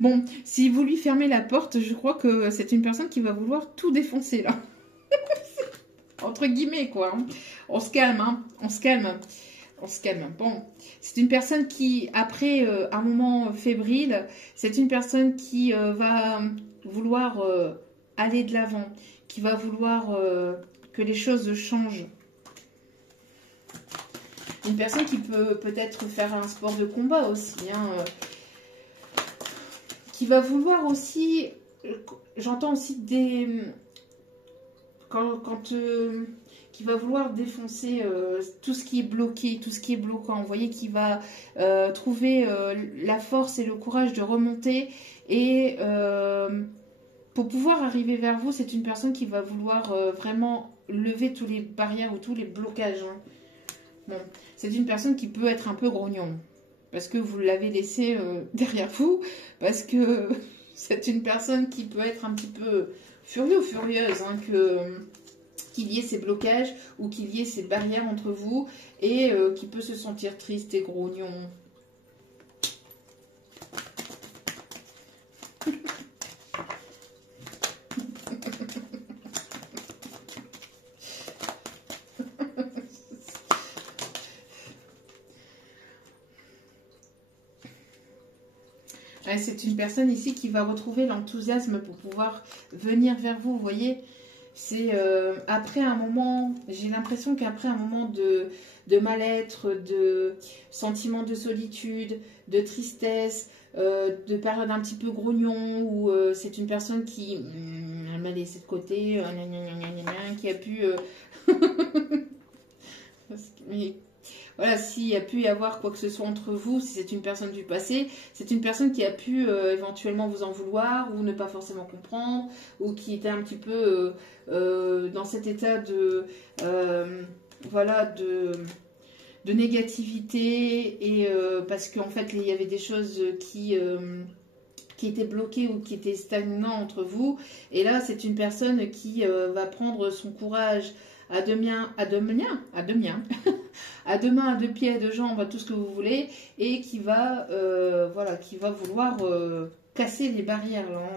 Bon, si vous lui fermez la porte, je crois que c'est une personne qui va vouloir tout défoncer là. Entre guillemets quoi. On se calme, hein. On se calme. On se calme. Bon, c'est une personne qui, après un moment fébrile, c'est une personne qui va vouloir aller de l'avant, qui va vouloir que les choses changent. Une personne qui peut peut-être faire un sport de combat aussi, hein, qui va vouloir aussi, j'entends aussi des... qui va vouloir défoncer tout ce qui est bloqué, tout ce qui est bloquant. Vous voyez, qui va trouver la force et le courage de remonter. Et pour pouvoir arriver vers vous, c'est une personne qui va vouloir vraiment lever tous les barrières ou tous les blocages. Hein. Bon, c'est une personne qui peut être un peu grognon. Parce que vous l'avez laissé derrière vous. Parce que c'est une personne qui peut être un petit peu furieux ou furieuse. Hein, qu'il y ait ces blocages ou qu'il y ait ces barrières entre vous et qui peut se sentir triste et grognon. C'est une personne ici qui va retrouver l'enthousiasme pour pouvoir venir vers vous, vous voyez. C'est après un moment, j'ai l'impression qu'après un moment de mal-être, de sentiment de solitude, de tristesse, de période un petit peu grognon, où c'est une personne qui m'a laissé de côté, qui a pu... Mais voilà, s'il y a pu y avoir quoi que ce soit entre vous, si c'est une personne du passé, c'est une personne qui a pu éventuellement vous en vouloir ou ne pas forcément comprendre, ou qui était un petit peu dans cet état de voilà de négativité et parce qu'en fait il y avait des choses qui étaient bloquées ou qui étaient stagnantes entre vous. Et là, c'est une personne qui va prendre son courage à deux mains, à deux pieds, à deux jambes, à tout ce que vous voulez, et qui va, voilà, qui va vouloir casser les barrières. Là,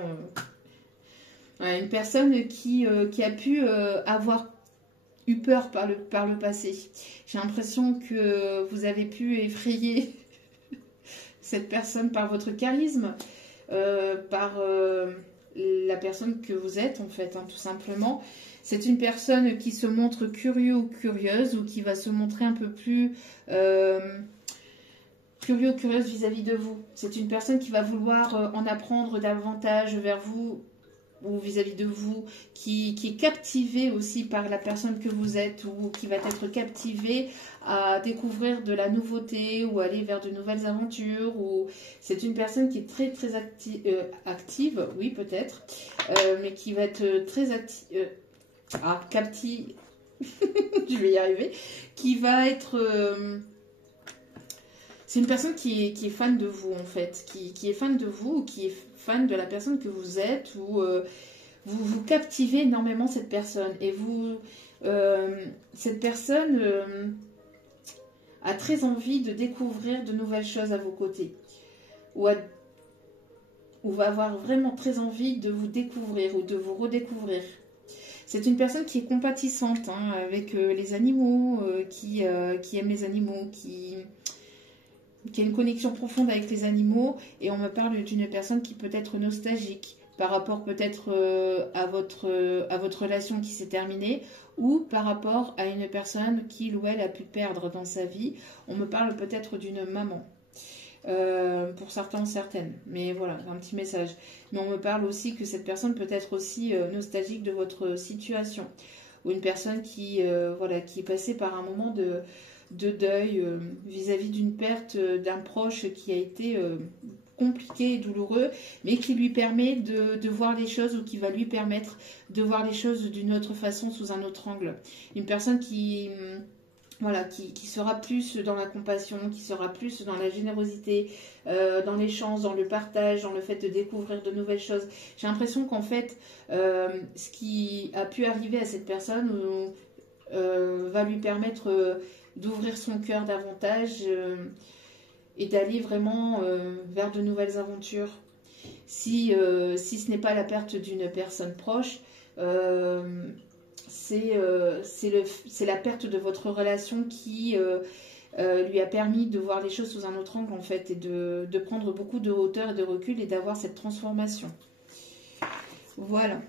hein. Une personne qui a pu avoir eu peur par le passé. J'ai l'impression que vous avez pu effrayer cette personne par votre charisme, par la personne que vous êtes, en fait, hein, tout simplement. C'est une personne qui se montre curieux ou curieuse, ou qui va se montrer un peu plus curieux ou curieuse vis-à-vis de vous. C'est une personne qui va vouloir en apprendre davantage vers vous, ou vis-à-vis de vous, qui est captivé aussi par la personne que vous êtes, ou qui va être captivé à découvrir de la nouveauté, ou aller vers de nouvelles aventures, ou c'est une personne qui est très active, oui peut-être, mais qui va être très active, captive, je vais y arriver, qui va être... c'est une personne qui est fan de vous, en fait, qui est fan de vous, ou qui est fan de la personne que vous êtes, ou vous captivez énormément cette personne. Et vous, cette personne a très envie de découvrir de nouvelles choses à vos côtés. Ou va avoir vraiment très envie de vous découvrir, ou de vous redécouvrir. C'est une personne qui est compatissante hein, avec les animaux, qui aime les animaux, qui a une connexion profonde avec les animaux, et on me parle d'une personne qui peut être nostalgique par rapport peut-être à votre relation qui s'est terminée, ou par rapport à une personne qu'il ou elle a pu perdre dans sa vie. On me parle peut-être d'une maman. Pour certains, certaines, mais voilà, un petit message. Mais on me parle aussi que cette personne peut être aussi nostalgique de votre situation, ou une personne qui est passée par un moment de deuil vis-à-vis d'une perte d'un proche qui a été compliqué et douloureux, mais qui lui permet de voir les choses, ou qui va lui permettre de voir les choses d'une autre façon, sous un autre angle. Une personne qui sera plus dans la compassion, qui sera plus dans la générosité, dans l'échange, dans le partage, dans le fait de découvrir de nouvelles choses. J'ai l'impression qu'en fait, ce qui a pu arriver à cette personne va lui permettre d'ouvrir son cœur davantage et d'aller vraiment vers de nouvelles aventures. Si ce n'est pas la perte d'une personne proche, c'est la perte de votre relation qui lui a permis de voir les choses sous un autre angle, en fait, et de prendre beaucoup de hauteur et de recul, et d'avoir cette transformation. Voilà.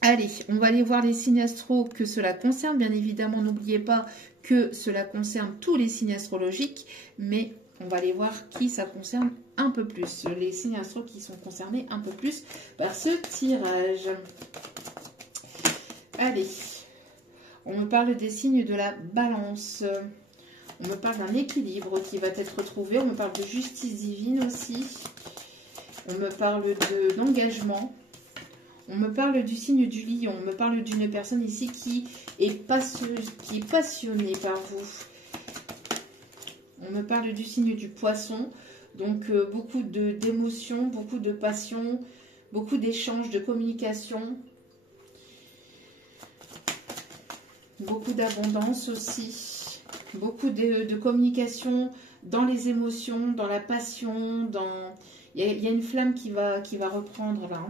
Allez, on va aller voir les signes astro que cela concerne. Bien évidemment, n'oubliez pas que cela concerne tous les signes astrologiques, mais on va aller voir qui ça concerne un peu plus. Les signes astro qui sont concernés un peu plus par ce tirage. Allez, on me parle des signes de la balance. On me parle d'un équilibre qui va être trouvé. On me parle de justice divine aussi. On me parle d'engagement. On me parle du signe du lion. On me parle d'une personne ici qui est passionnée par vous. On me parle du signe du poisson. Donc beaucoup d'émotions, beaucoup de passion, beaucoup d'échanges, de communication. Beaucoup d'abondance aussi. Beaucoup de communication dans les émotions, dans la passion. Il y a une flamme qui va reprendre là.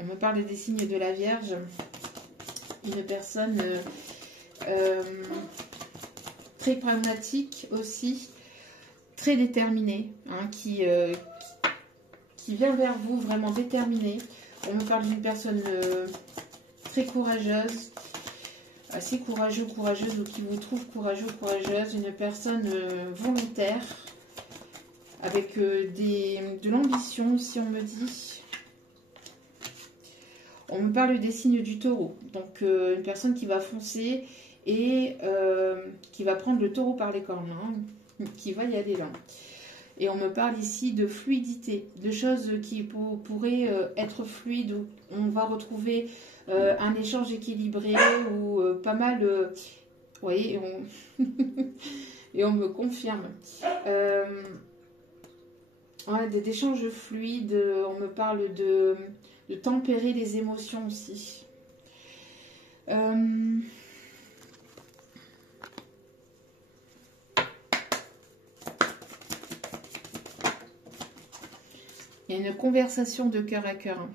On me parle des signes de la Vierge. Une personne très pragmatique aussi, très déterminée, hein, qui vient vers vous vraiment déterminée. On me parle d'une personne très courageuse, assez courageux, courageuse, ou qui vous trouve courageux, courageuse. Une personne volontaire, avec de l'ambition, si on me dit. On me parle des signes du taureau. Donc, une personne qui va foncer et qui va prendre le taureau par les cornes, hein, qui va y aller là. Et on me parle ici de fluidité, de choses qui pourraient être fluides, où on va retrouver un échange équilibré, ou pas mal... vous voyez, et on me confirme. Ouais, des échanges fluides, on me parle de tempérer les émotions aussi. Il y a une conversation de cœur à cœur. Vous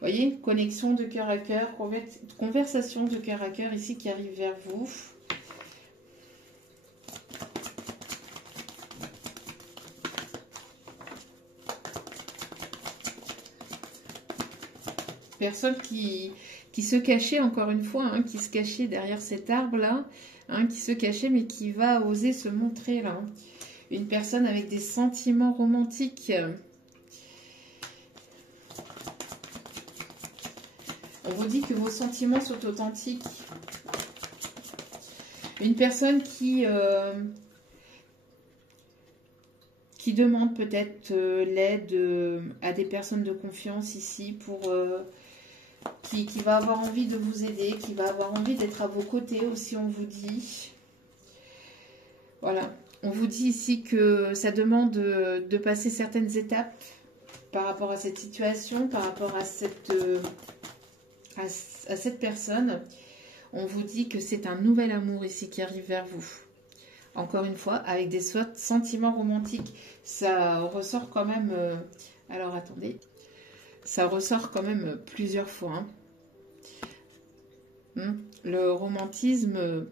voyez, connexion de cœur à cœur, conversation de cœur à cœur ici qui arrive vers vous. personne qui se cachait, encore une fois, hein, qui se cachait derrière cet arbre-là, hein, qui se cachait, mais qui va oser se montrer, là. Hein. Une personne avec des sentiments romantiques. On vous dit que vos sentiments sont authentiques. Une personne qui demande peut-être l'aide à des personnes de confiance ici, qui va avoir envie de vous aider, qui va avoir envie d'être à vos côtés aussi, on vous dit. Voilà. On vous dit ici que ça demande de passer certaines étapes par rapport à cette situation, par rapport à cette personne. On vous dit que c'est un nouvel amour ici qui arrive vers vous. Encore une fois, avec des sentiments romantiques. Ça ressort quand même... alors, attendez. Ça ressort quand même plusieurs fois. Hein. Le romantisme...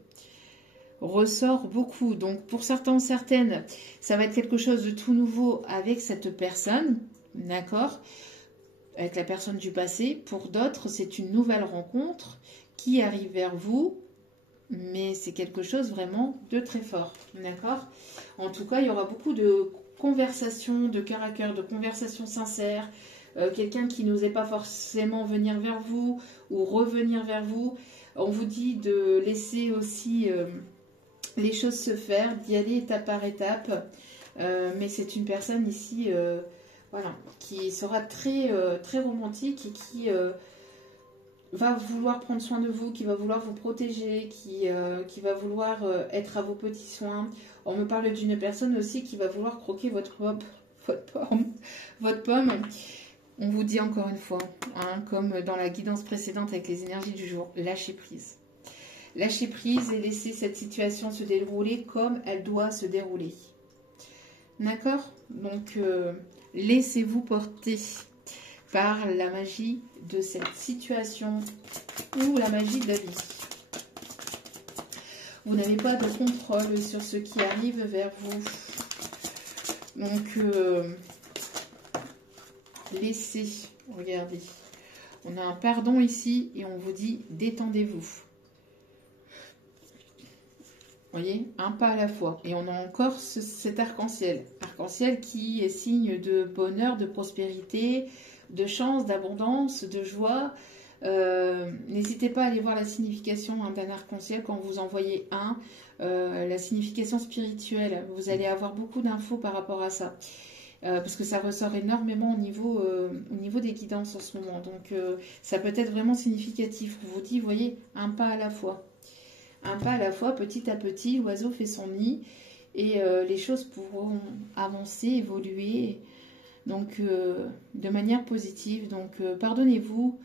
ressort beaucoup. Donc, pour certains, certaines, ça va être quelque chose de tout nouveau avec cette personne, d'accord, avec la personne du passé. Pour d'autres, c'est une nouvelle rencontre qui arrive vers vous, mais c'est quelque chose vraiment de très fort, d'accord. En tout cas, il y aura beaucoup de conversations de cœur à cœur, de conversations sincères, quelqu'un qui n'osait pas forcément venir vers vous ou revenir vers vous. On vous dit de laisser aussi... les choses se faire, d'y aller étape par étape. Mais c'est une personne ici voilà, qui sera très, très romantique et qui va vouloir prendre soin de vous, qui va vouloir vous protéger, qui va vouloir être à vos petits soins. On me parle d'une personne aussi qui va vouloir croquer votre pomme. On vous dit encore une fois, hein, comme dans la guidance précédente avec les énergies du jour, lâchez prise. Lâchez prise et laissez cette situation se dérouler comme elle doit se dérouler. D'accord? Donc, laissez-vous porter par la magie de cette situation ou la magie de la vie. Vous n'avez pas de contrôle sur ce qui arrive vers vous. Donc, laissez. Regardez. On a un pardon ici et on vous dit détendez-vous. Vous voyez, un pas à la fois. Et on a encore cet arc-en-ciel. Arc-en-ciel qui est signe de bonheur, de prospérité, de chance, d'abondance, de joie. N'hésitez pas à aller voir la signification d'un arc-en-ciel quand vous en voyez un. La signification spirituelle. Vous allez avoir beaucoup d'infos par rapport à ça. Parce que ça ressort énormément au niveau des guidances en ce moment. Donc, ça peut être vraiment significatif. On vous dit, vous voyez, un pas à la fois. Un pas à la fois, petit à petit, l'oiseau fait son nid et les choses pourront avancer, évoluer donc, de manière positive. Donc, pardonnez-vous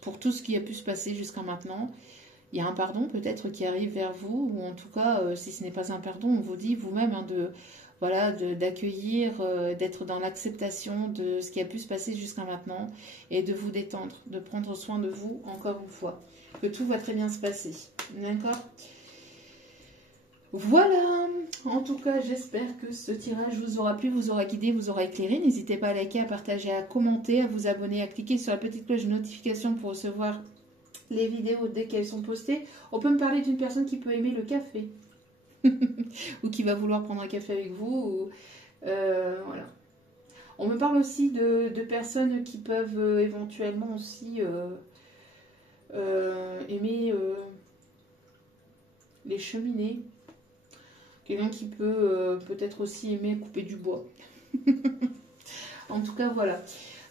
pour tout ce qui a pu se passer jusqu'à maintenant. Il y a un pardon peut-être qui arrive vers vous, ou en tout cas, si ce n'est pas un pardon, on vous dit vous-même hein, d'accueillir, d'être dans l'acceptation de ce qui a pu se passer jusqu'à maintenant et de vous détendre, de prendre soin de vous encore une fois. Que tout va très bien se passer. D'accord? Voilà. En tout cas, j'espère que ce tirage vous aura plu, vous aura guidé, vous aura éclairé. N'hésitez pas à liker, à partager, à commenter, à vous abonner, à cliquer sur la petite cloche de notification pour recevoir les vidéos dès qu'elles sont postées. On peut me parler d'une personne qui peut aimer le café. Ou qui va vouloir prendre un café avec vous. Ou, voilà. On me parle aussi de personnes qui peuvent éventuellement aussi... aimer les cheminées. Quelqu'un qui peut peut-être aussi aimer couper du bois. En tout cas, voilà.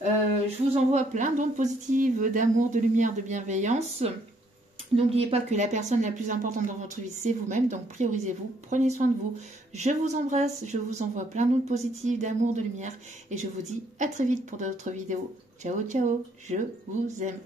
Je vous envoie plein d'ondes positives, d'amour, de lumière, de bienveillance. N'oubliez pas que la personne la plus importante dans votre vie, c'est vous-même. Donc, priorisez-vous, prenez soin de vous. Je vous embrasse, je vous envoie plein d'ondes positives, d'amour, de lumière. Et je vous dis à très vite pour d'autres vidéos. Ciao, ciao, je vous aime.